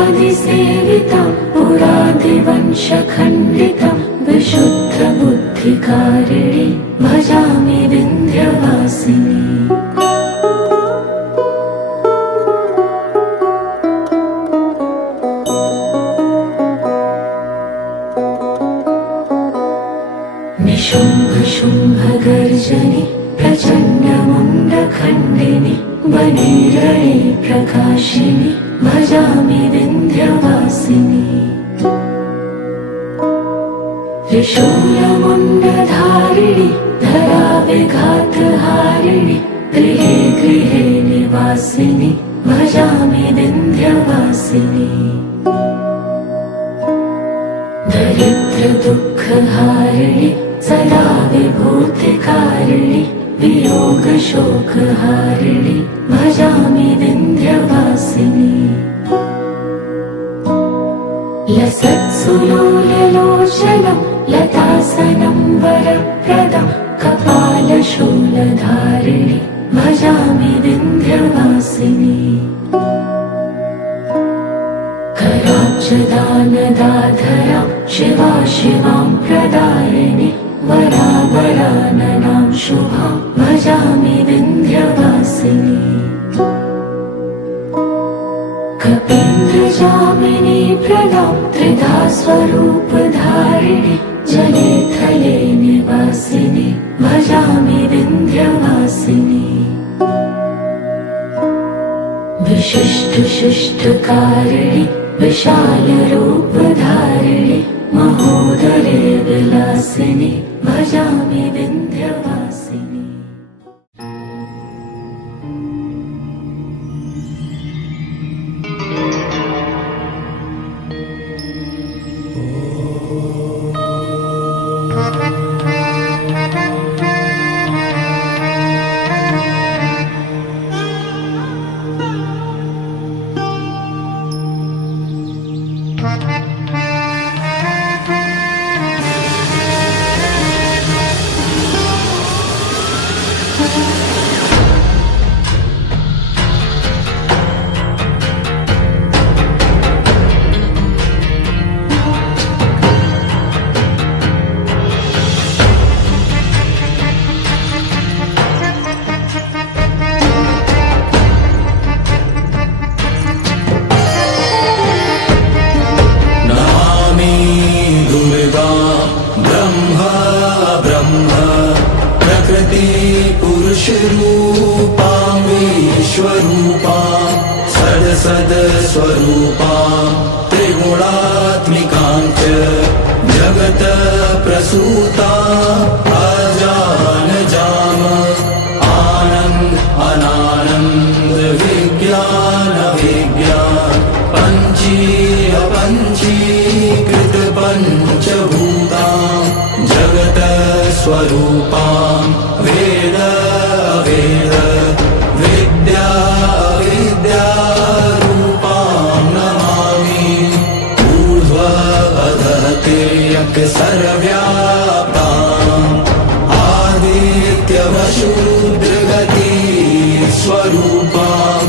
पुरन्दरादिसेवितं पुरादिवंशखण्डितं विशुद्धबुद्धिकारिणि भजामि विन्ध्यवासिनि निशुम्भशुम्भगर्जनि प्रचण्डमुण्डखण्डिनि वनेरणे प्रकाशिनि भजामि विन्ध्यवासिनि त्रिशूलमुण्डधारिणि धराविघातहारिणि गृहे गृहे निवासिनि भजामि विन्ध्यवासिनि दरिद्र दुःखहारिणि सदा विभूतिकारिणि वियोग शोकहारिणि भजामि विन्ध्यवासिनि लसत्सुलोललोचनं लतासनं वरप्रदं कपालशूलधारिणि भजामि विन्ध्यवासिनि कराब्जदानदाधरां शिवा शिवां प्रदायिनि वरावराननां शुभां भजामि विन्ध्यवासिनि कपीन्द्रजामिनी प्रदां त्रिधा स्वरूपधारिणि जले थले निवासिनि भजामि विन्ध्यवासिनि विशिष्टशिष्टकारिणि विशालरूपधारिणि महोदरे विलासिनि भजामि विन्ध्यवासिनि पुरुषरूपां विश्वरूपां सदसदस्वरूपां त्रिगुणात्मिकां च जगत प्रसूता अजानजाम आनन्द अनानन्द विज्ञान विज्ञान पञ्चीय पञ्चीकृत पञ्चभूतां जगत स्वरूपां वेद वेद विद्या विद्यारूपां नमामि ऊर्ध्वअधः तिर्यक् सर्वव्याप्ताम् आदित्यवशूद्रगति स्वरूपां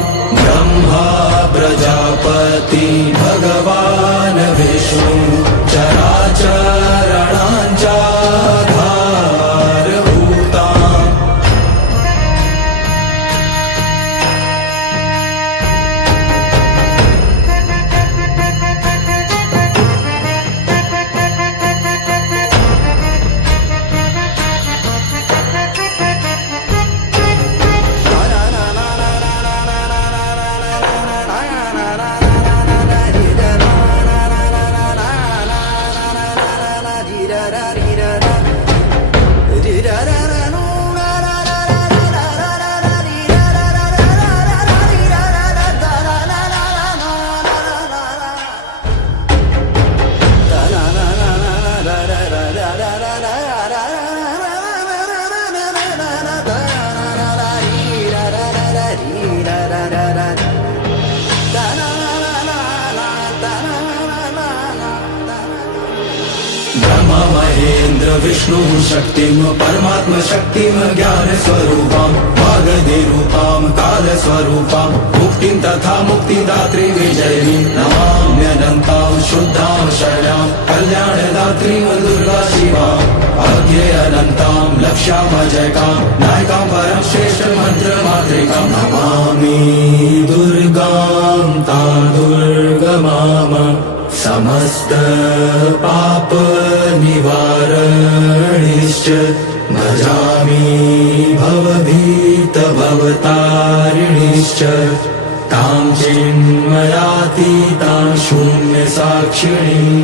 विष्णु शक्तिं परमात्मशक्तिं ज्ञानस्वरूपां वागधिरूपां कालस्वरूपां मुक्तिं तथा मुक्तिदात्री विजयिनीं नमाम्यनन्तां शुद्धां शरणां कल्याणदात्रीं दुर्गा शिवां अज्ञेयनन्तां लक्ष्यामजयकां नायकां परं श्रेष्ठमन्त्रमातृकां नमामि दुर्गां तां दुर्गमाम समस्त पाप निवारणिश्च भजामि भवभीत भवतारिणिश्च तां चिन्मयातीतां शून्यसाक्षिणीम्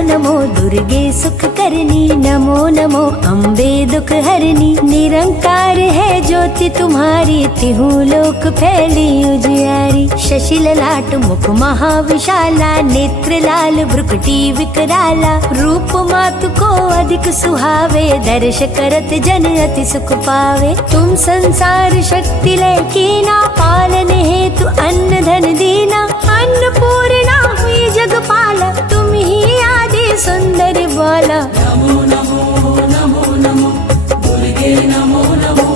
नमो दुर्गे सुख करनी, नमो नमो अम्बे दुख हरनी। निरंकार है ज्योति तुम्हारी, तिहु लोक फैली उजियारी। शशि ललाट मुख महाविशाला, नेत्र लाल भ्रुकुटी विकराला। रूप मातु को अधिक सुहावे, दर्श करत जन अति सुख पावे। तुम संसार शक्ति लय कीना, पालन हेतु अन्न धन दीना। अन्नपूर्णा हुई जगपाला, तुम ही आदि सुंदर बाला। नमो नमो नमो नमो दुर्गे नमो नमो।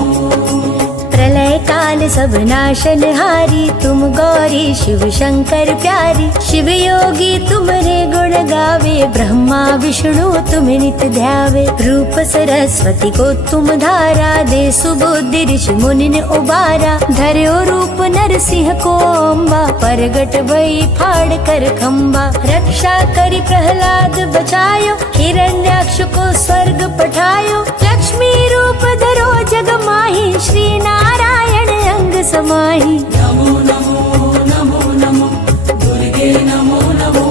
प्रलय काल सब नाशनहारी, तुम गौरी शिव शंकर प्यारी। शिव योगी तुम्हारे गुण गावे, ब्रह्मा विष्णु तुम नित ध्यावे। रूप सरस्वती को तुम धारा, दे सुबुद्धि ऋषि मुनि ने उबारा। धर्यो रूप नरसिंह को अम्बा, परगट भई फाड़ कर खम्बा। रक्षा करी प्रहलाद बचायो, हिरण्याक्ष को स्वर्ग पठायो। लक्ष्मी रूप धरो जग माही, श्री नारायण अंग समाही। नमो नमो नमो नमो दुर्गे नमो नमो।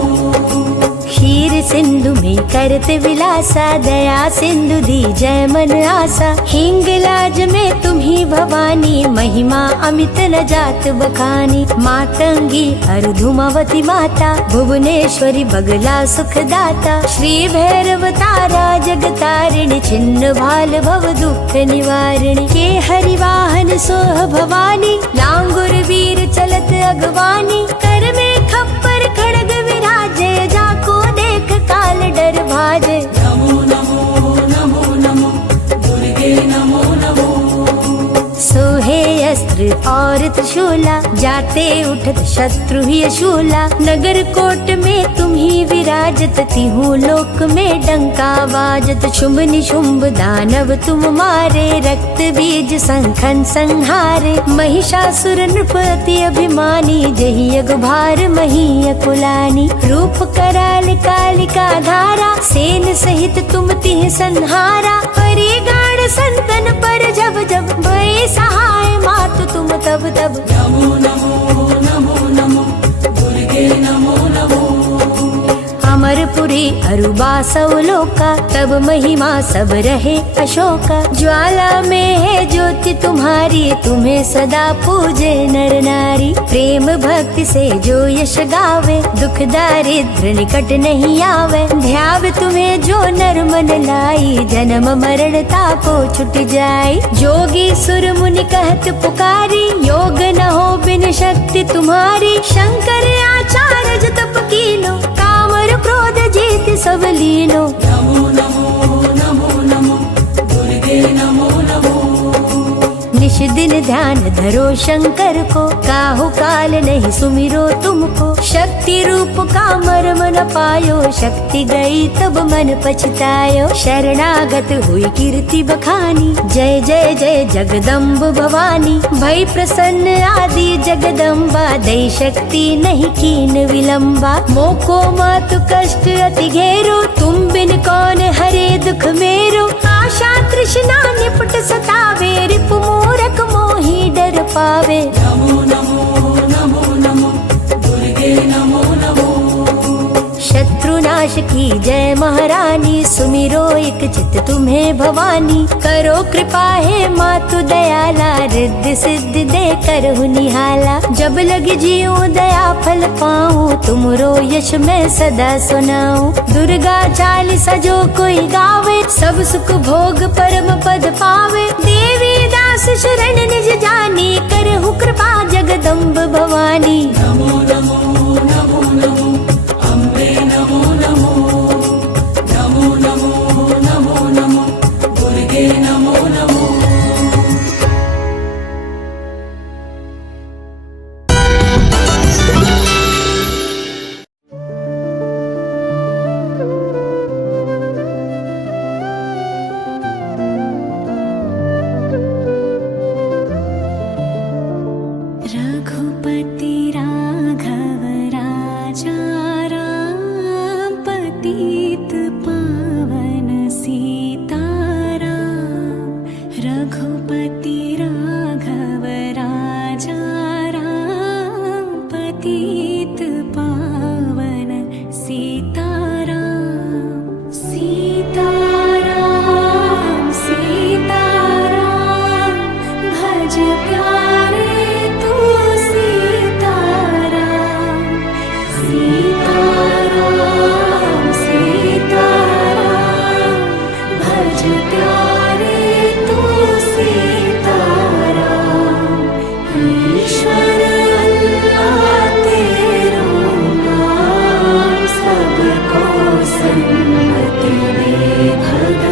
क्षीर सिंधु में करत विलासा, दया सिंधु दी जय मन आसा। हिंगलाज में तुम ही भवानी, महिमा अमित न जात बखानी। मातंगी अर्धुमावती माता, भुवनेश्वरी बगला सुखदाता। श्री भैरव तारा जगतारिणी, छिन्न भाल भव दुख निवारिणी। के हरिवाहन सोह भवानी, लांगुर वीर चलत अगवानी। कर में खप्पर खड़ग विराजे, जाको देख काल डर भाजे। नमो नमो नमो नमो दुर्गे नमो नमो। सोहे अस्त्र और त्रिशूला, जाते उठत शत्रु ही अशूला। नगर कोट में तुम ही विराजत, तिहु लोक में डंका बाजत। शुंभ निशुंभ दानव तुम मारे, रक्त बीज संखन संहारे। महिषासुर नृपति अभिमानी, जहि अगभार मही अकुलानी। रूप कराल कालिका धारा, सेन सहित तुम तिह संहारा। परी गाढ़ संतन पर जब जब, भय सहाय मातु तुम तब तब। नमो नमो नमो नमो दुर्गे नमो नमो। अमरपुरी अरुबा सवलोका, तब महिमा सब रहे अशोका। ज्वाला में है ज्योति तुम्हारी, तुम्हें सदा पूजे नर नारी। प्रेम भक्ति से जो यश गावे, दुख दारिद्र निकट नहीं आवे। ध्याव तुम्हें जो नर मन लाई, जन्म मरण ताको छुट जाए। जोगी सुर मुनि कहत पुकारी, योग न हो बिन शक्ति तुम्हारी। शंकर आचार्य तप कीनो, कामर क्रोध जीत सब लीनो। नमो नमो नमो नमो दुर्गे नमो नमो। निश दिन ध्यान धरो शंकर को, काहु काल नहीं सुमिरो तुमको। शक्ति रूप का मर्म न पायो, शक्ति गई तब मन पछतायो। शरणागत हुई कीर्ति बखानी, जय जय जय जगदम्ब भवानी। भई प्रसन्न आदि जगदम्बा, दई शक्ति नहीं कीन विलंबा। मोको मातु कष्ट अति घेरो, तुम बिन कौन हरे दुख मेरो। आशा तृष्णा निपट सतावे, रिपु मूरख मोही डर पावे। नमो नमो नमो नमो दुर्गे नमो नमो। शत्रुनाश कैलाश की जय महारानी, सुमिरो एक चित तुम्हें भवानी। करो कृपा हे मातु दयाला, रिद्धि सिद्धि दे करहु निहाला। जब लग जियो दया फल पाऊं, तुमरो यश मैं सदा सुनाऊं। दुर्गा चालीसा जो कोई गावे, सब सुख भोग परम पद पावे। देवी दास शरण निज जानी, करहु कृपा जगदम्ब भवानी। नमो नमो नमो नमो अम्बे नमो नमो। नमो नमो नमो नमो दुर्गे नमो नमो। रघुपति राघव राजा राम, पतित पावन सीताराम। रघुपति राघव राजा राम, पतित पावन सीताराम। सीताराम सीताराम भज प्यारे तू सीताराम। सीताराम सीताराम भज प्यारे तू सीताराम। ईश्वर अल्लाह तेरो नाम, सबको सन्मति दे भगवान।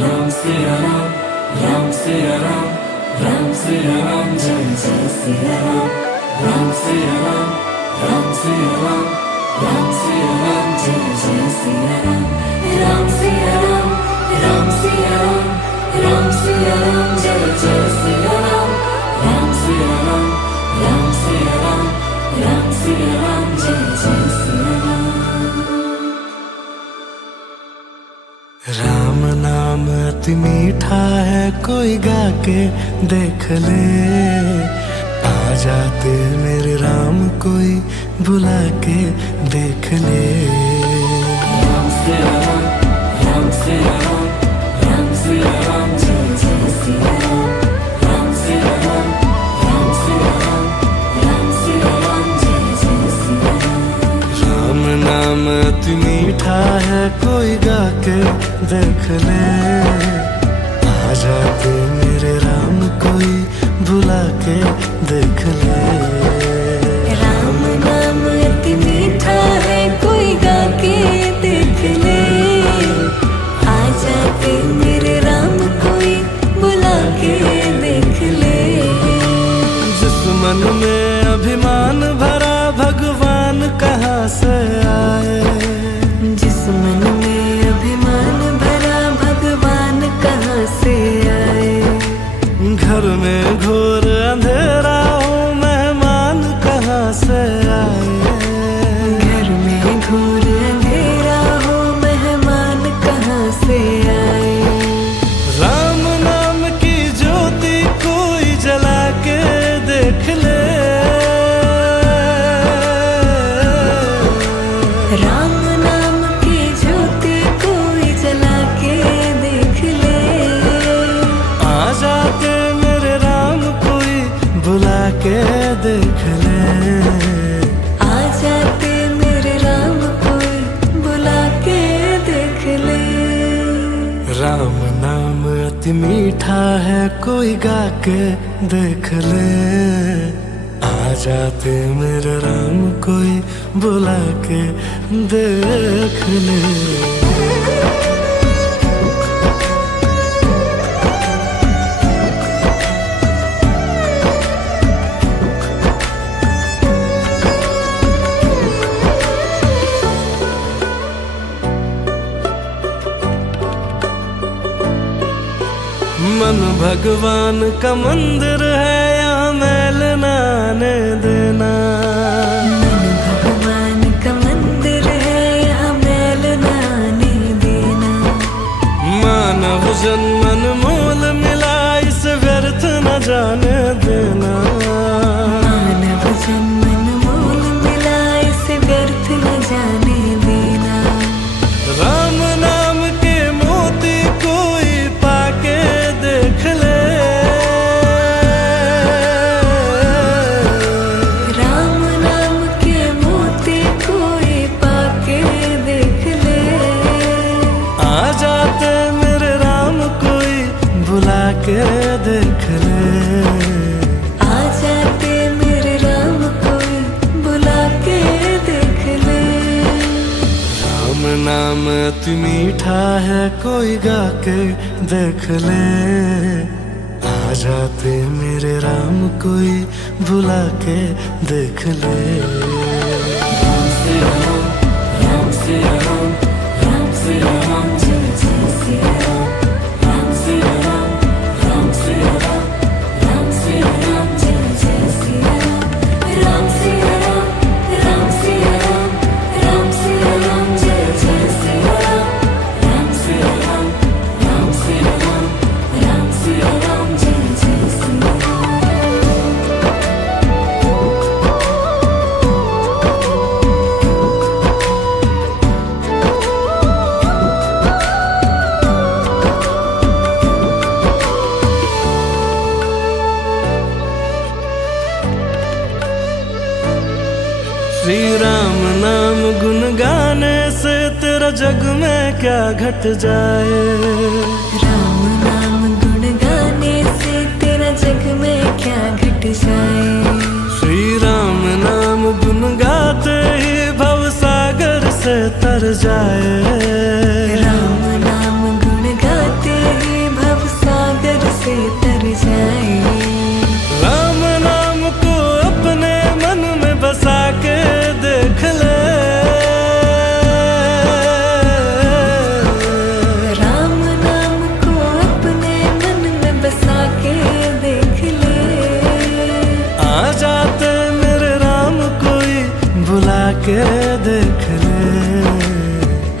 राम सिया राम, राम सिया राम, राम सिया राम, जय जय सिया राम। राम सिया राम, राम सिया राम, राम सिया राम, जय जय सिया राम। राम सिया राम, राम सिया राम, राम सिया राम, जय जय सिया राम। राम सिया राम, राम सिया राम, राम सिया राम, जय जय सिया राम। राम नाम अति मीठा है, कोई गा के देख ले। आ जाते मेरे राम, कोई बुला के देख ले। राम सिया राम, राम सिया राम, राम सिया राम, जय जय सिया राम। राम सिया राम, राम सिया राम, राम सिया राम, जय जय सिया राम। राम नाम अति मीठा है, कोई गा के देख ले। आ जाते मेरे राम, कोई बुला के देख ले। राम नाम मन में अभिमान भरा भगवान कहाँ से आए। जिस मन में अभिमान भरा भगवान कहाँ से आए। घर में घोर अंधेरा हो मेहमान कहाँ से आए। घर में घोर अंधेरा हो मेहमान कहाँ से आए। राम नाम की ज्योति कोई जला के देख ले। राम नाम की ज्योति कोई जला के देख ले। आ जाते मेरे राम कोई बुला के देख ले। आ जाते मेरे राम कोई बुला के देख ले। राम नाम अति मीठा है कोई गा के देख ले। आ जाते मेरे राम कोई बुला के देख ले। मन भगवान का मंदिर है यहाँ मैल न आने देना। मन भगवान का मंदिर है यहाँ मैल न आने देना। मानव जन्म मोल मिला इसे व्यर्थ न जाने देना। मानव जन्म मोल मिला इसे व्यर्थ न जाने देना। राम नाम के मोती कोई पाके देख ले। राम नाम के मोती कोई पाके देख ले। आ जाते मेरे राम कोई बुला के देख ले। आ जाते मेरे राम कोई बुला के देख ले। राम नाम अति मीठा है कोई गा के देख ले। आ जाते मेरे राम कोई बुला के देख ले। राम सिया राम, राम सिया राम, राम सिया राम, जय जय सिया राम। राम सिया राम, राम सिया राम, राम सिया राम, जय जय सिया राम। राम सिया राम, राम सिया राम, राम सिया राम, जय जय सिया राम। राम सिया राम, राम सिया राम, राम सिया राम, जय जय सिया राम। श्री राम नाम गुन गाने से तेरा जग में क्या घट जाए। राम नाम गुण गाने से तेरा जग में क्या घट जाए। श्री राम नाम गुन गाते ही भव सागर से तर जाए। राम नाम गुण गाते ही भव सागर से तर जाए। राम नाम को अपने मन में बसा के देख ले। राम नाम को अपने मन में बसा के देख ले। आ जाते मेरे राम कोई बुला के देख ले।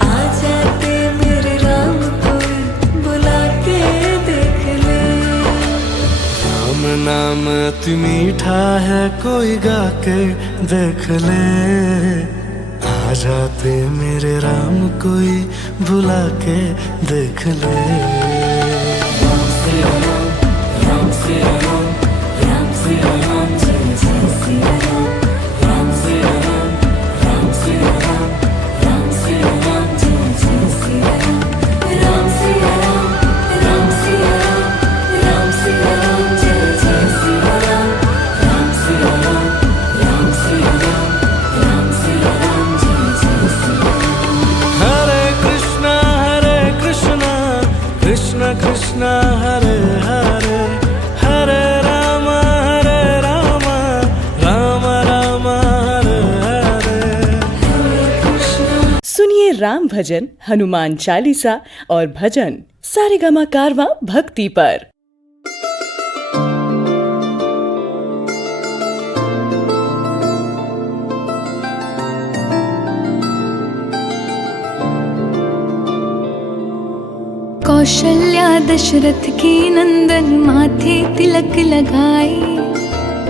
आ जाते मेरे राम कोई बुला के देख ले। राम नाम अति मीठा है कोई गा के देख ले। आ जाते मेरे राम कोई बुला के देख ले। राम सिया राम, राम सिया राम, राम सिया राम, जय जय सिया राम। राम सिया राम, राम सिया राम, राम सिया राम, जय जय सिया राम। राम सिया राम, राम सिया राम, राम सिया राम, जय जय सिया राम। राम सिया राम, राम सिया राम, राम सिया राम, जय जय सिया राम। हरे कृष्णा कृष्ण कृष्ण हरे हरे, हरे राम राम भजन, हनुमान चालीसा और भजन सारेगामा कारवां भक्ति पर। कौशल्या दशरथ के नंदन माथे तिलक लगाए,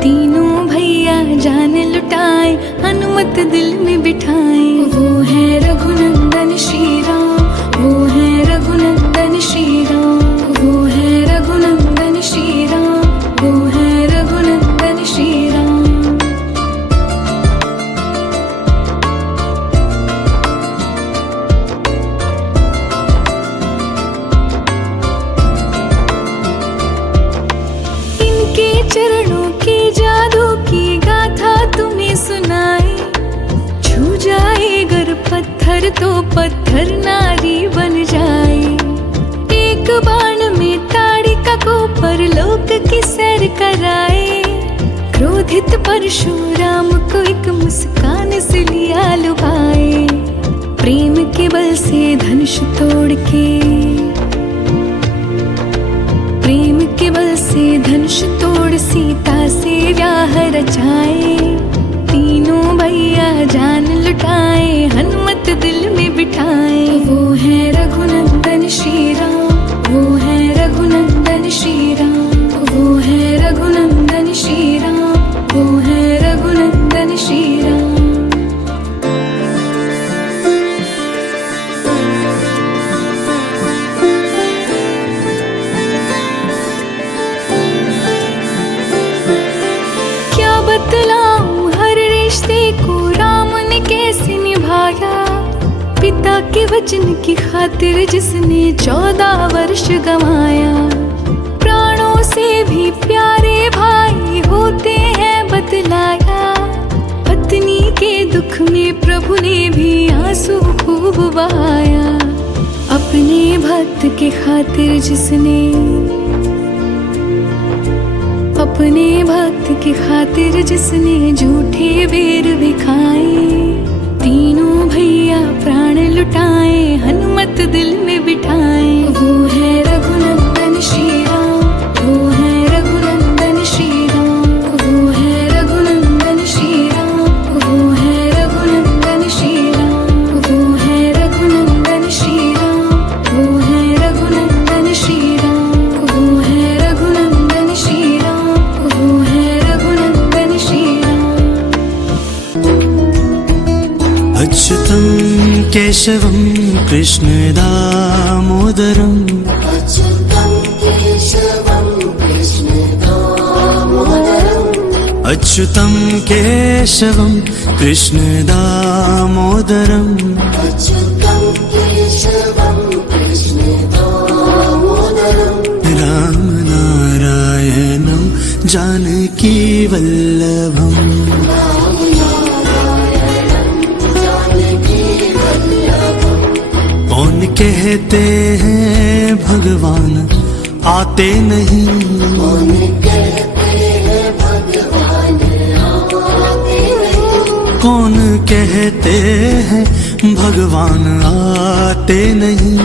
तीनों भैया जान लुटाए हनुमत दिल में बिठाए। वो है रघुनंदन श्री राम, वो है रघुनंदन श्री राम, वो है रघुनंदन श्री राम, वो है रघुनंदन श्री राम। चरणों के जादू की गाथा तुम्हें सुनाए, छू जाए गर पत्थर तो पत्थर नारी बन जाए। एक बाण में ताड़िका को परलोक की सैर कराए, क्रोधित परशुराम को एक मुस्कान से लिया लुभाए। प्रेम के बल से धनुष तोड़ के, प्रेम के बल से धनुष तोड़ सीता से व्याह रचाए। तीनों भैया जान लुटाए हनुमत दिल में बिठाए। वो है रघुनंदन श्री राम, वो है रघुनंदन श्री राम, वो है रघुनंदन श्री राम, वो है रघुनंदन श्री राम। बतलाऊं हर रिश्ते को राम ने कैसे निभाया, पिता के वचन की खातिर जिसने 14 वर्ष गंवाया। प्राणों से भी प्यारे भाई होते हैं बतलाया, पत्नी के दुख में प्रभु ने भी आंसू खूब बहाया। अपने भक्त के खातिर जिसने, अपने भक्त की खातिर जिसने झूठे बेर भी खाए। तीनों भैया प्राण लुटाए हनुमत दिल में बिठाए। वो है रघुनंदन श्री राम, वो है रघुनंदन श्री राम, वो है रघुनंदन श्री राम, वो है रघुनंदन श्री राम, वो है रघुनंदन श्री राम, वो है रघुनंदन श्री राम, वो है रघुनंदन श्री राम, वो है रघुनंदन श्री राम। अच्युतं केशवं कृष्ण दामोदरम्, अच्युतं केशवं कृष्ण दामोदरम्, राम नारायणं जानकी वल्लभम्। कौन कहते हैं भगवान आते नहीं, कौन कहते हैं भगवान आते नहीं,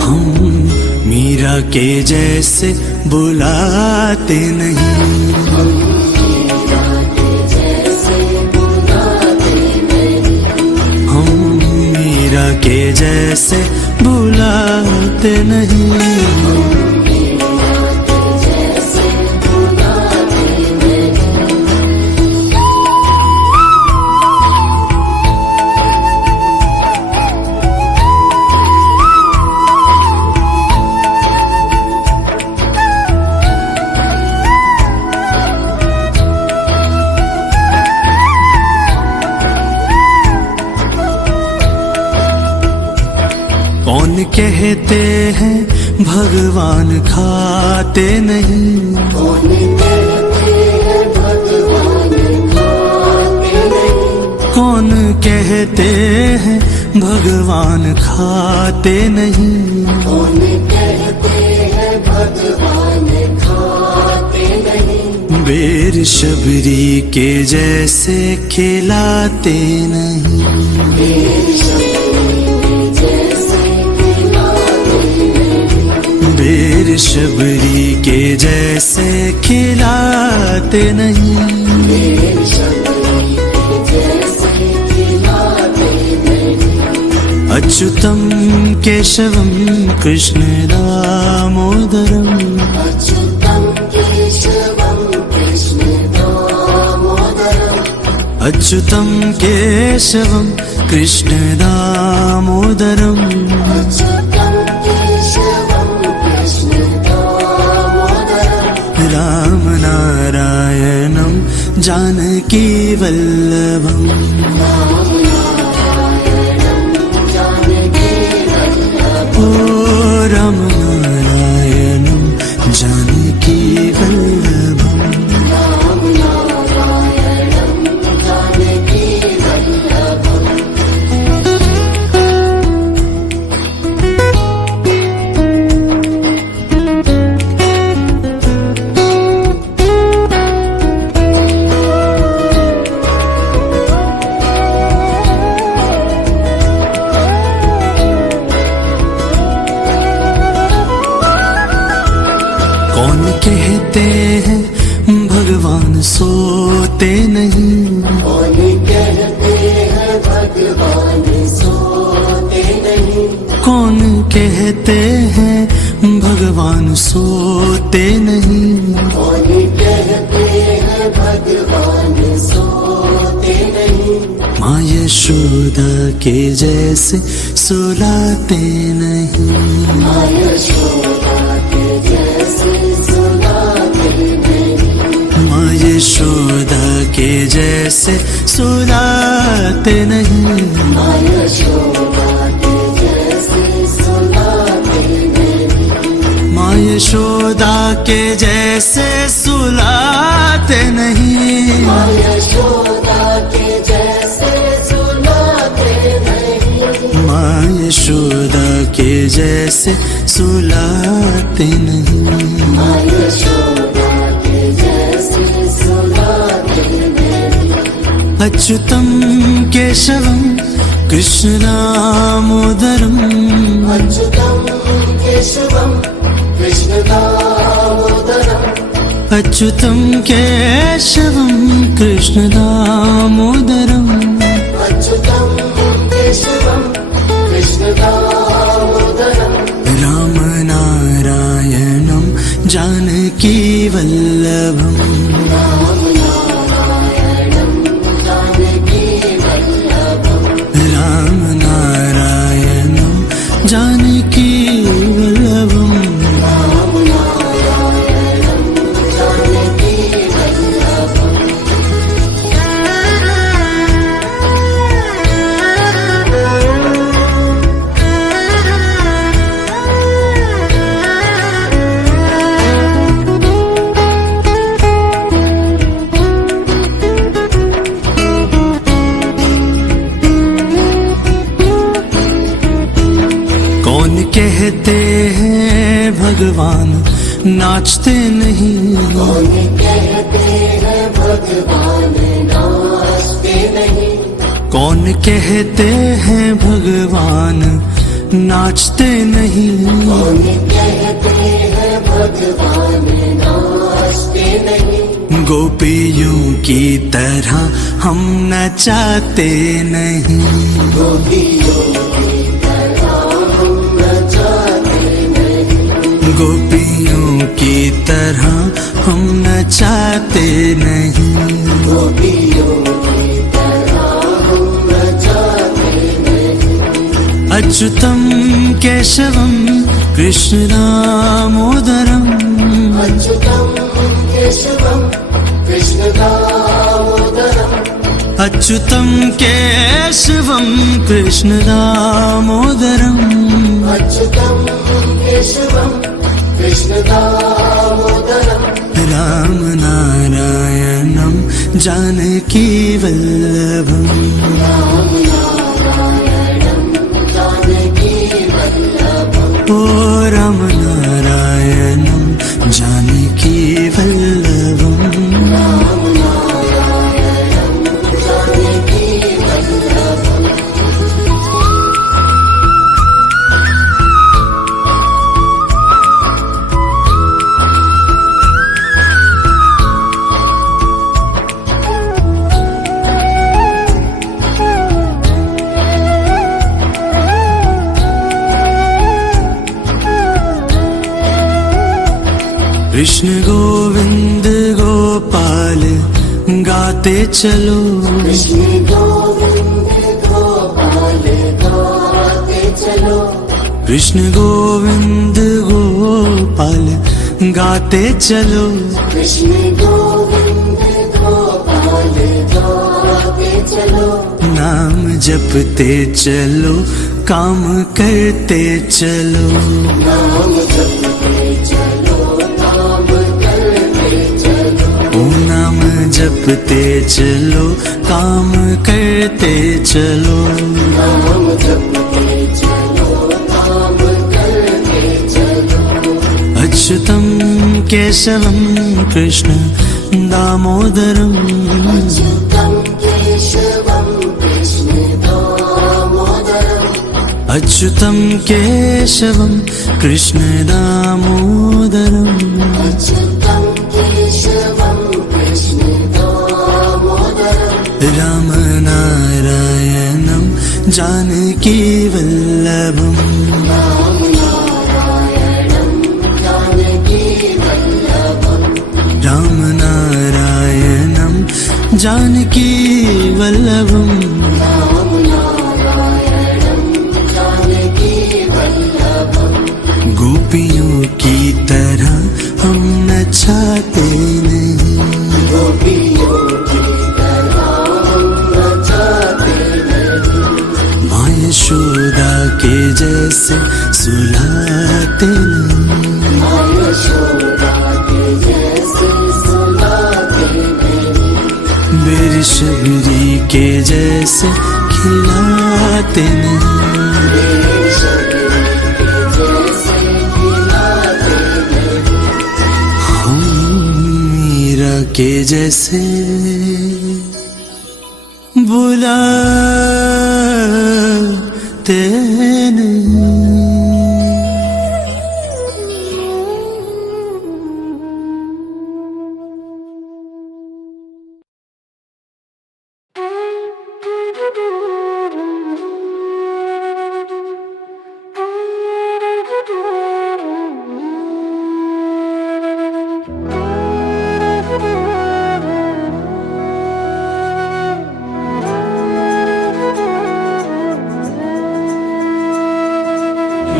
हम मीरा के जैसे बुलाते नहीं, हम मीरा के जैसे बुलाते नहीं। कौन कहते हैं भगवान खाते नहीं, कौन कहते हैं भगवान खाते नहीं, बेर शबरी के जैसे खिलाते नहीं, बेर शबरी के जैसे खिलाते नहीं, अच्युतम केशवम कृष्ण दामोदरम, अच्युतम केशवम कृष्ण दामोदरम, राम नारायणं जानकी वल्लभम, ओ राम नारायणं जानकी वल्लभम। कौन कहते हैं भगवान सोते नहीं, कौन कहते हैं भगवान सोते नहीं, कौन कहते हैं भगवान सोते नहीं, कौन कहते हैं भगवान सोते नहीं, माँ यशोदा के जैसे सुलाते नहीं, माँ यशोदा के जैसे सुलाते नहीं, माँ यशोदा के जैसे सुलाते नहीं, माँ यशोदा के जैसे सुलाते नहीं, माँ यशोदा के जैसे सुलाते नहीं, माँ यशोदा के जैसे सुलाते नहीं, माँ यशोदा के जैसे सुलाते नहीं, माँ यशोदा के जैसे सुलाते नहीं, अच्युतम केशवम कृष्ण दामोदरम, अच्युतम केशवम कृष्ण दामोदरम, अच्युतम केशवम कृष्ण दामोदरम, अच्युतम केशवम कृष्ण दामोदरम, राम नारायणं जानकी वल्लभम, राम नारायणं जानकी वल्लभम, राम नारायणं जानकी वल्लभम, राम नारायणं जानकी वल्लभम। कौन कहते हैं भगवान नाचते नहीं, कौन कहते हैं भगवान नाचते नहीं, कौन कहते हैं भगवान नाचते नहीं, कौन कहते हैं भगवान नाचते नहीं, गोपियों की तरह हम नचाते नहीं, गोपियों की तरह हम नचाते नहीं, गोपियों की तरह हम नचाते नहीं, गोपियों की तरह हम नचाते नहीं, अच्युतम केशवम कृष्ण दामोदरम, अच्युतम केशवम कृष्ण दामोदरम, अच्युतम केशवम कृष्ण दामोदरम, अच्युतम केशवम कृष्ण दामोदरम, राम नारायणं जानकी वल्लभम, राम नारायणं जानकी वल्लभम, ओ राम नारायणं जानकी वल्लभम। कृष्ण गोविंद गोपाल गाते चलो, कृष्ण गोविंद गोपाल गाते चलो, कृष्ण गोविंद गोपाल गाते चलो, कृष्ण गोविंद गोपाल गाते चलो, नाम जपते चलो, काम करते चलो, नाम जपते चलो, काम करते चलो, ओ नाम जपते चलो, काम करते चलो, नाम जपते चलो, काम करते चलो, अच्युतं केशवं कृष्ण दामोदरम्, अच्युतं केशवं कृष्ण दामोदरम्, अच्युतं केशवं कृष्ण दामोदरम्, अच्युतं केशवं कृष्ण दामोदरम्, राम नारायणं जानकी वल्लभम्, राम नारायणं जानकी वल्लभम्, राम नारायणं जानकी वल्लभम्, राम नारायणं जानकी वल्लभम्, गोपियों की तरह हम नचाते नहीं, गोपियों की तरह हम नचाते नहीं, माँ यशोदा के जैसे सुलाते नहीं, माँ यशोदा के जैसे सुलाते नहीं, मेरी शबरी के जैसे खिलाते नहीं, मेरे शबरी के जैसे खिलाते नहीं, हम मीरा के जैसे बुलाते नहीं।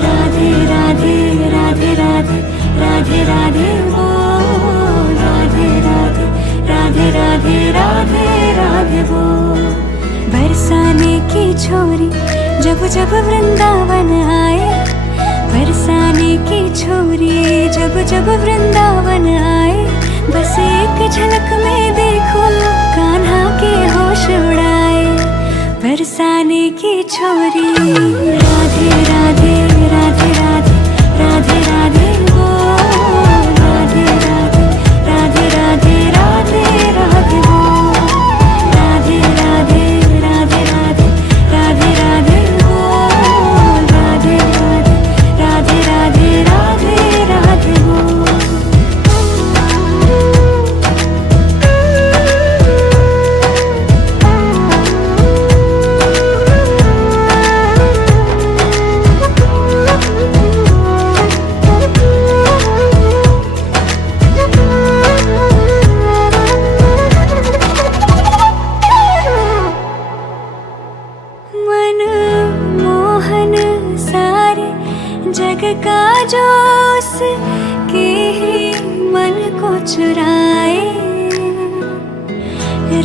राधे राधे राधे राधे राधे राधे ओ राधे राधे राधे राधे राधे राधे वो बरसाने की छोरी जब जब वृंदावन आए, बरसाने की छोरी जब जब वृंदावन आए, बस एक झलक में देखो कान्हा के होश उड़ाए, बरसाने की छोरी राधे राधे राधे राधे राधे राधे वो राधे राधे राधे राधे राधे राधे वो राधे राधे राधे राधे राधे राधे वो राधे राधे राधे राधे राधे राधे वो। मन मोहन सारे जग का जोश के ही मन को चुराए,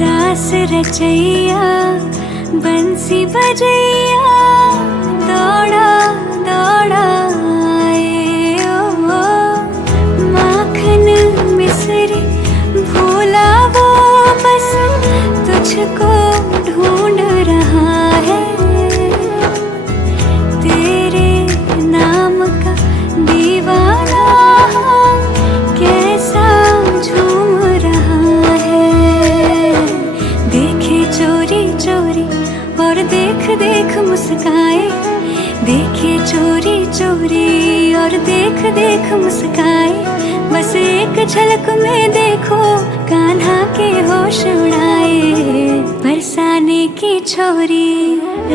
रास रचैया बंसी बजैया दौड़ा दौड़ा आए, ओ माखन मिश्री भोला वो बस तुझको ढूंढ रहा है, तेरे नाम का दीवाना कैसा झूम रहा है, देखे चोरी चोरी और देख देख मुस्काए, देखे चोरी चोरी और देख देख मुस्काए, बस एक झलक में देखो कान्हा के होश उड़ाए, बरसाने की छोरी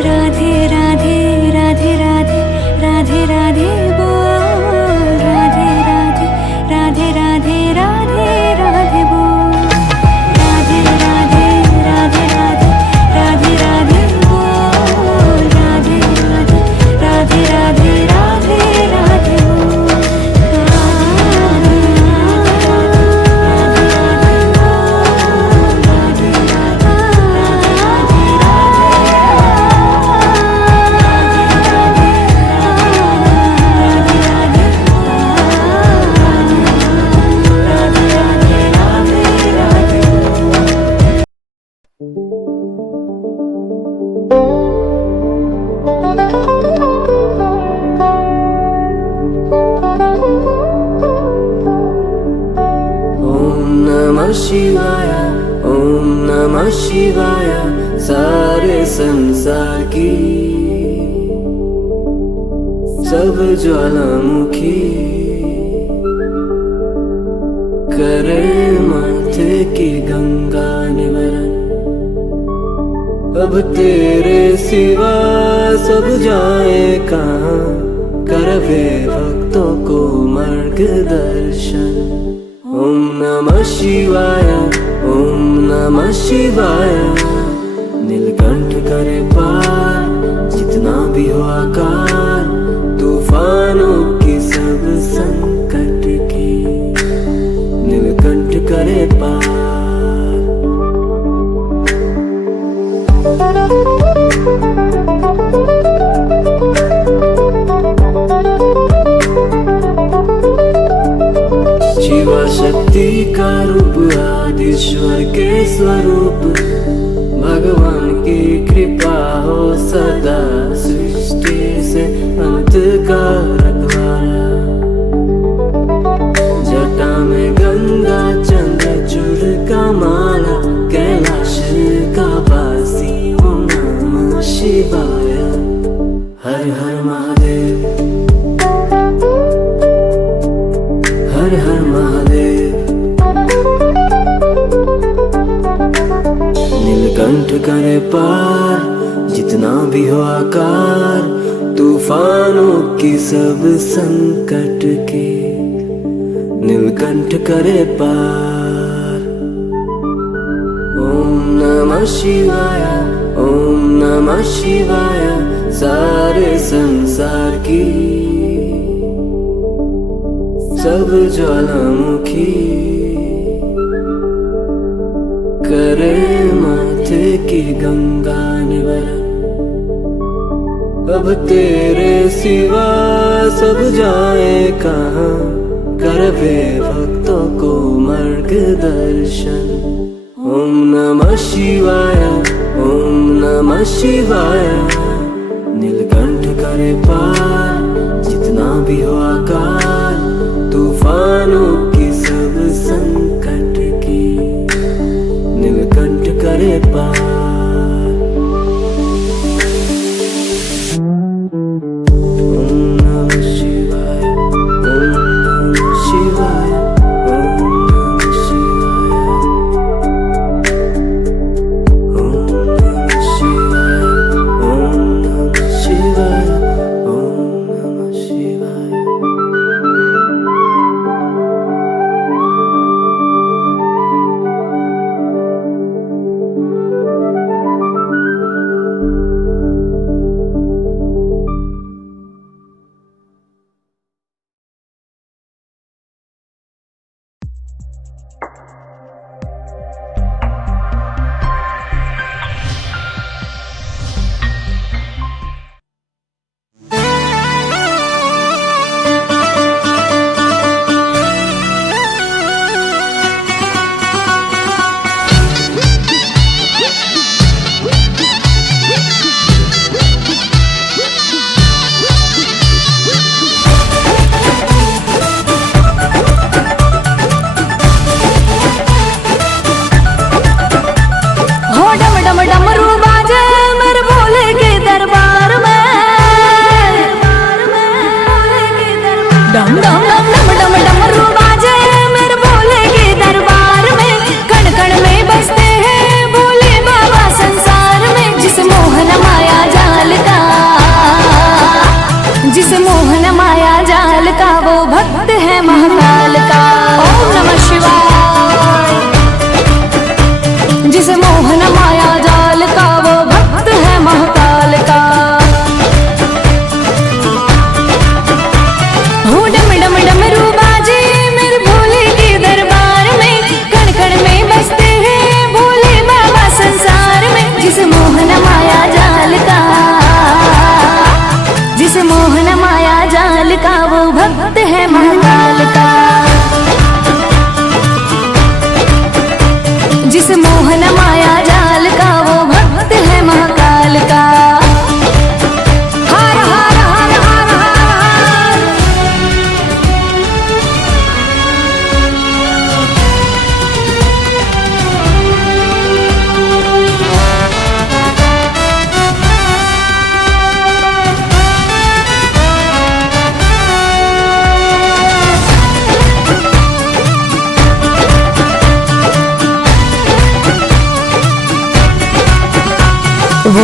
राधे राधे राधे राधे राधे राधे बोल राधे राधे राधे राधे नमः शिवाय सारे संसार की सब ज्वालामुखी करे माथे की गंगा निवारण। अब तेरे सिवा सब जाए कहाँ, करवे भक्तों को मार्गदर्शन। ओम नमः शिवाय, ओम नमः शिवाय। नीलकंठ करे पार जितना भी हो आकार, तूफानों की सब संकट की नीलकंठ करे पार। शिवा शक्ति का रूप आदिश्वर के स्वरूप, भगवान की कृपा हो सदा सृष्टि से अंत का रखवाला। जटा में गंगा चंद्रचूड़ का माला, कैलाश का वासी ओम नमः शिवाय। हर हर महादेव, हर हर महादेव। नीलकंठ करे पार जितना भी हो आकार, तूफानों की सब संकट की नीलकंठ करे पार। ओम नमः शिवाय, ओम नमः शिवाय। सारे संसार की सब ज्वालामुखी करे माथे की गंगा निवारण। अब तेरे सिवा सब जाए कहाँ, करवे भक्तों को मार्गदर्शन। ओम नमः शिवाय, ओम नमः शिवाय। नीलकंठ करे पार जितना भी हो आकार, तूफानों की सब संकट की नीलकंठ करे पार। ओम नमः शिवाय, ओम नमः शिवाय, ओम नमः शिवाय, ओम नमः शिवाय, ओम नमः शिवाय, ओम नमः शिवाय।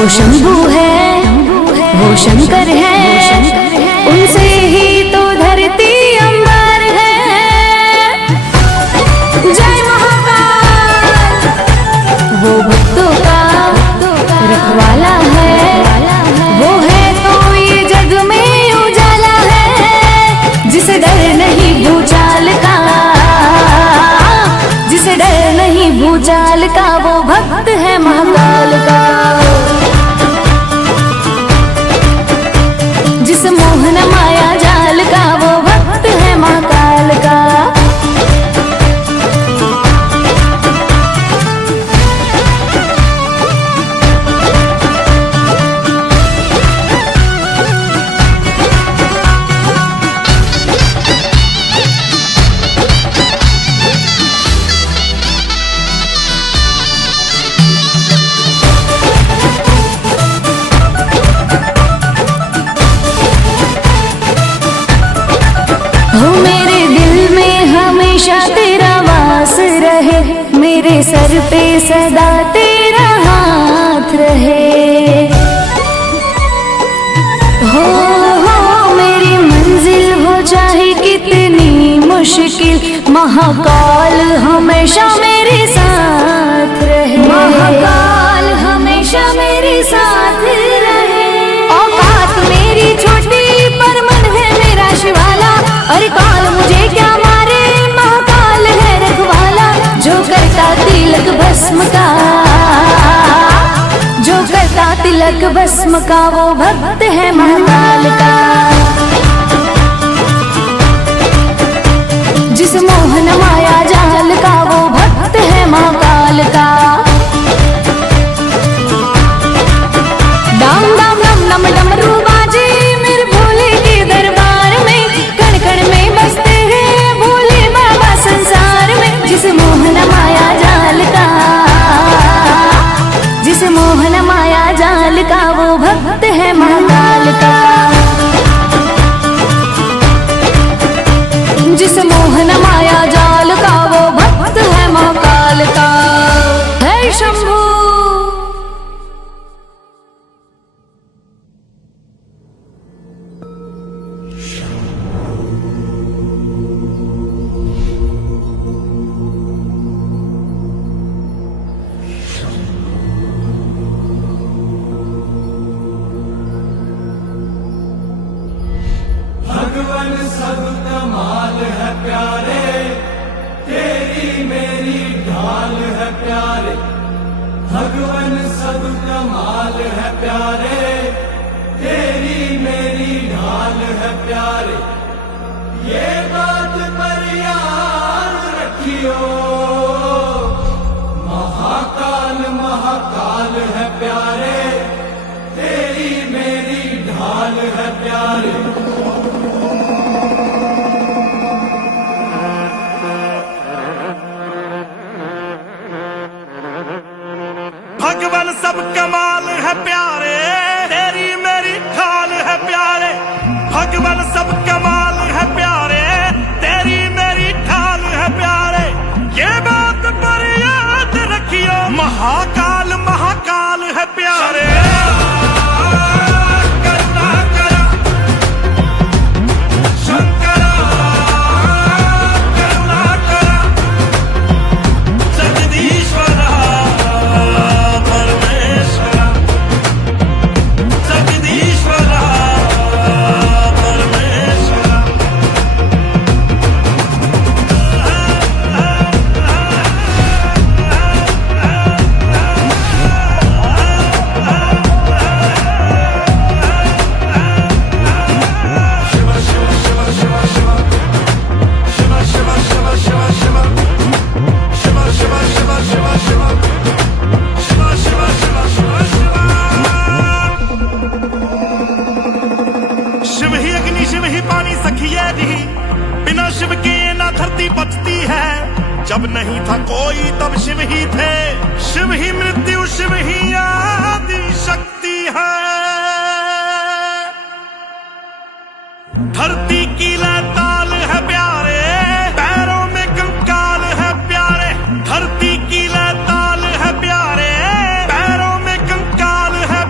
वो शंभू है, वो शंकर है, उनसे ही तो धरती अंबर है। जय महाकाल, वो भक्तों का रखवाला है, वो है तो ये जग में उजाला है। जिसे डर नहीं भूचाल का, जिसे डर नहीं भूचाल का, वो भक्त है महाकाल का। जिस मोहन माया जाल का, वो भक्त है महाकाल का। तेरा वास रहे, मेरे सर पे सदा तेरा हाथ रहे। हो मेरी मंजिल हो चाहे कितनी मुश्किल, महाकाल हमेशा मेरे साथ रहे। महाकाल हमेशा मेरे साथ रहे। औकात मेरी छोटी पर मन है मेरा शिवाला, अरे काल मुझे क्या मारे, महाकाल है रखवाला। जो करता तिलक भस्म का, जो करता तिलक भस्म का, वो भक्त है महाकाल का। जिस मोहन माया जाल का, वो भक्त है महाकाल का। डाम डाम डम डम डमरू बाजे मेरे भोले के दरबार में, कण कण में बसते हैं भोले बाबा संसार में। जिस मोहन माया जाल का, जिस मोहन माया जाल का, वो भक्त है महाकाल का। जिस मोहन माया जाल का, वो भक्त है महाकाल का। है शंभू। भगवन सब कमाल है प्यारे, तेरी मेरी ढाल है प्यारे। भगवन सब कमाल है प्यारे, तेरी मेरी ढाल है प्यारे। ये बात पर याद रखियो, महाकाल महाकाल है प्यारे, तेरी मेरी ढाल है प्यारे। भगवान सब कमाल है प्यारे, तेरी मेरी ढाल है प्यारे। भगवान सब कमाल है प्यारे, तेरी मेरी ढाल है प्यारे। ये बात पर याद रखियो, महाकाल महाकाल है प्यारे। जब नहीं था कोई तब शिव ही थे, शिव ही मृत्यु शिव ही आदि शक्ति है। धरती की लैताल है प्यारे, पैरों में कंकाल है प्यारे। धरती की लैताल है प्यारे, पैरों में कंकाल है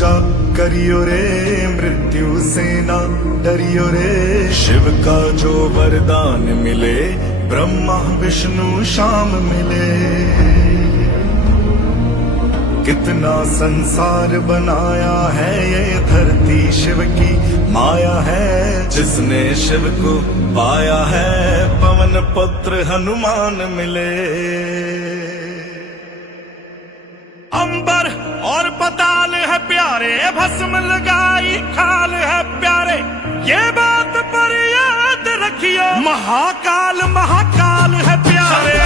पूजा करियो रे, मृत्यु से ना डरियो रे। शिव का जो वरदान मिले, ब्रह्मा विष्णु शाम मिले। कितना संसार बनाया है, ये धरती शिव की माया है। जिसने शिव को पाया है, पवन पुत्र हनुमान मिले। अंबर और पताल है प्यारे, भस्म लगाई खाल है प्यारे। ये बात पर याद रखियो, महाकाल महाकाल है प्यारे।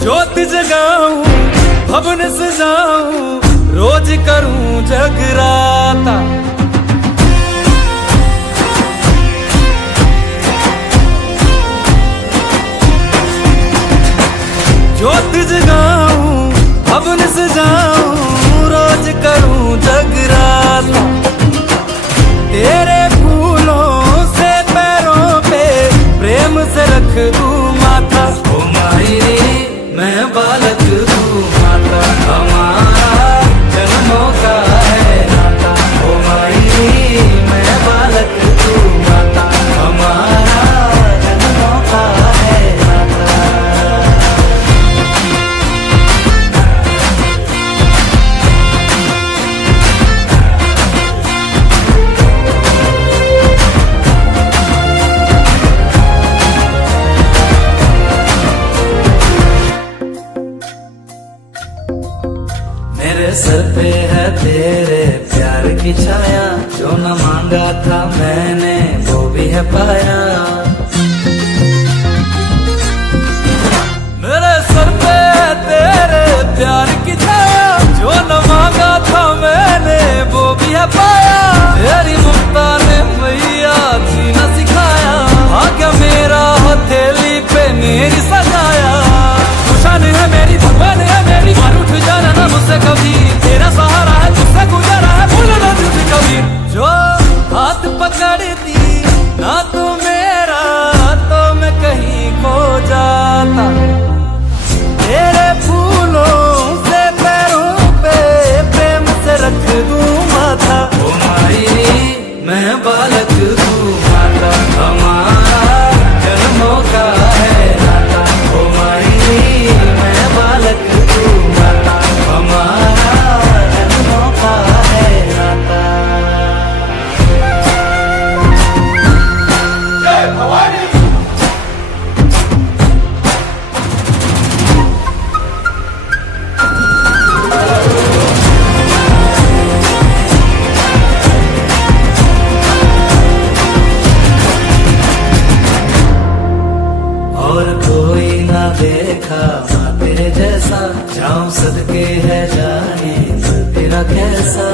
ज्योत जगाऊं, भवन सजाऊं, रोज करूं जगराता। ज्योत जगाऊं, भवन सजाऊं, रोज करूं जगराता। तेरे फूलों से पैरों पे प्रेम से रख दूं माथा। ओ माई मैं बालक तू माता, हमारा जन्मों का है नाता। ओ माई मैं बालक तू माता, हमारा जन्मों का है नाता। मेरे सर पे है तेरे प्यार की छाया, जो न मांगा था मैंने वो भी है पाया। मेरे सर पे है तेरे प्यार की छाया, जो न मांगा था मैंने वो भी है पाया। तेरी ममता ने मैया जीना सिखाया, भाग्य मेरा हथेली पे मेरी सजाया। शान है मेरी, भगवान है मेरी, मार उठ जाना ना मुझसे कभी। तेरा सहारा है, तुझसे गुजारा है, भूलना तुझे कभी। जो हाथ पकड़ती ना तू मेरा, तो मैं कहीं खो जाता। तेरे फूलों से पैरों पे प्रेम से रख दूं माथा। ओ माई मैं बालक तू माता, हमारा जन्मों का है नाता। ओ माई मैं बालक तू माता, हमारा जन्मों का है नाता। और कोई ना देखा माँ तेरे जैसा, जाऊं सदके है जाने दिल तेरा कैसा।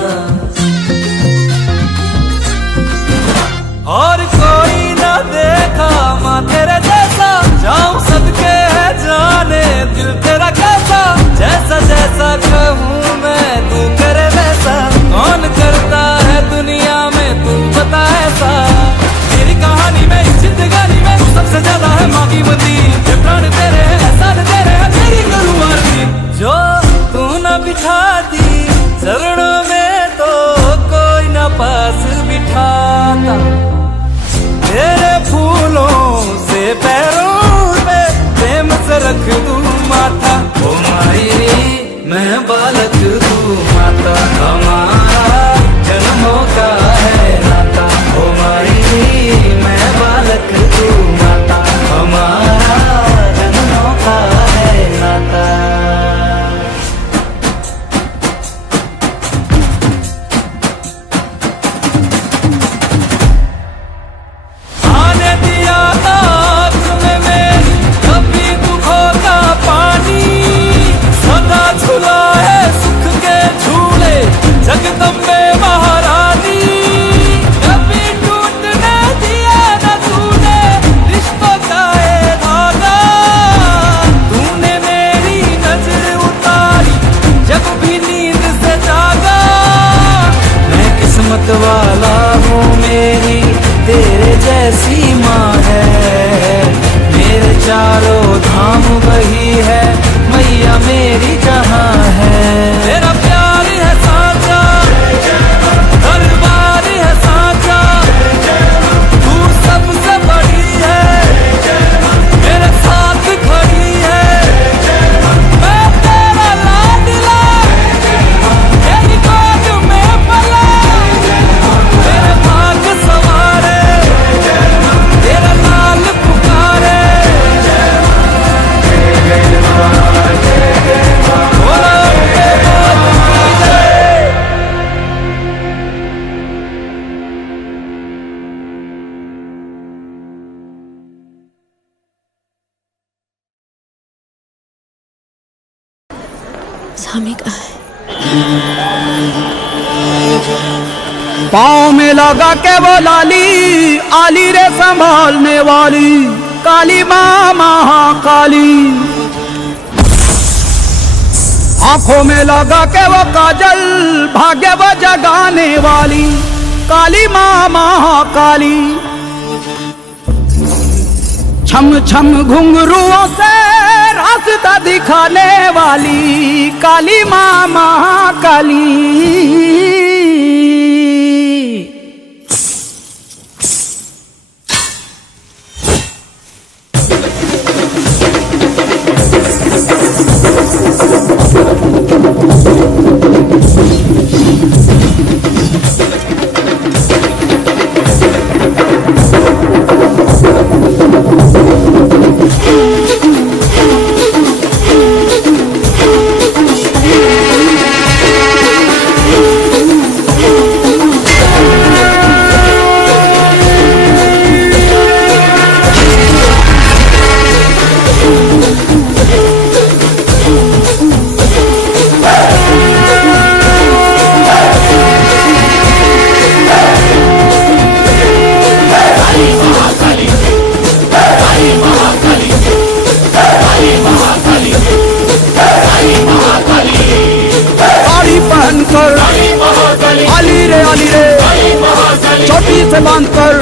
और कोई ना देखा माँ तेरे जैसा, जाऊं सदके है जाने दिल तेरा कैसा। जैसा जैसा कहूँ मैं तू करे वैसा, कौन करता है दुनिया में तू बता ऐसा। मेरी कहानी में इस जिंदगानी में तू सबसे ज्यादा है माँ की मती। ये प्राण तेरे हैं, एहसान तेरे हैं, तेरी करूँ आरती। जो तू न भी बिठा दी चरणों में तो कोई न पास बिठाता, तेरे फूलों से पैरों पे प्रेम से रख दूं माथा। ओ माई मैं बालक तू माता, हमारा जन्मों का है नाता। ओ माई मैं बालक तू माता, हमारा जन्मों का है नाता। आने दिया आँख में मेरी कभी दुखों का पानी, सदा झुलाए सुख के झूले जगदम्बे महारानी। कभी टूटने दिया न तूने रिश्तों का ये धागा, तूने मेरी नजर उतारी जब भी नींद से जागा। मैं किस्मत वाला हूँ मेरी तेरे जैसी माँ है, मेरे चारों धाम वही है मैया मेरी जहाँ है। मेरा प्यार है साचा, दरबार है साचा, तू सबसे बड़ी है, मेरे साथ खड़ी है। मैं तेरा लाडला, तेरी गोद में पला, मेरे भाग सवारे, तेरा लाल पुकारे। बोलो स्वामी का है। पाँव में लगा के वो लाली आली रे संभालने वाली काली माँ महाकाली। आंखों में लगा के वो काजल भाग्य वो जगाने वाली काली माँ महाकाली। छम छम घुंघरुओं से रास्ता दिखाने वाली काली माँ महाकाली। चोटी से बांधकर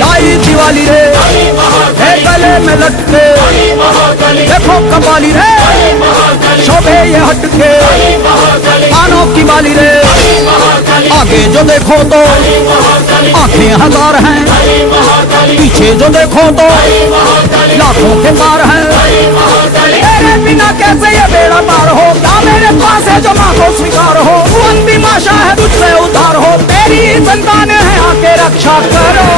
लाई दिवाली रे, है गले में लटके देखो कबाली रे, शोभे ये हटके कानों की बाली रे। आगे जो देखो तो आंखें हजार हैं, पीछे जो देखो तो लाखों के पार हैं। तेरे बिना कैसे ये बेड़ा पार हो, क्या मेरे पास है जो माँ को स्वीकार हो। तू अंतिम आशा है तुझसे उद्धार हो, तेरी संतान है आके रक्षा करो।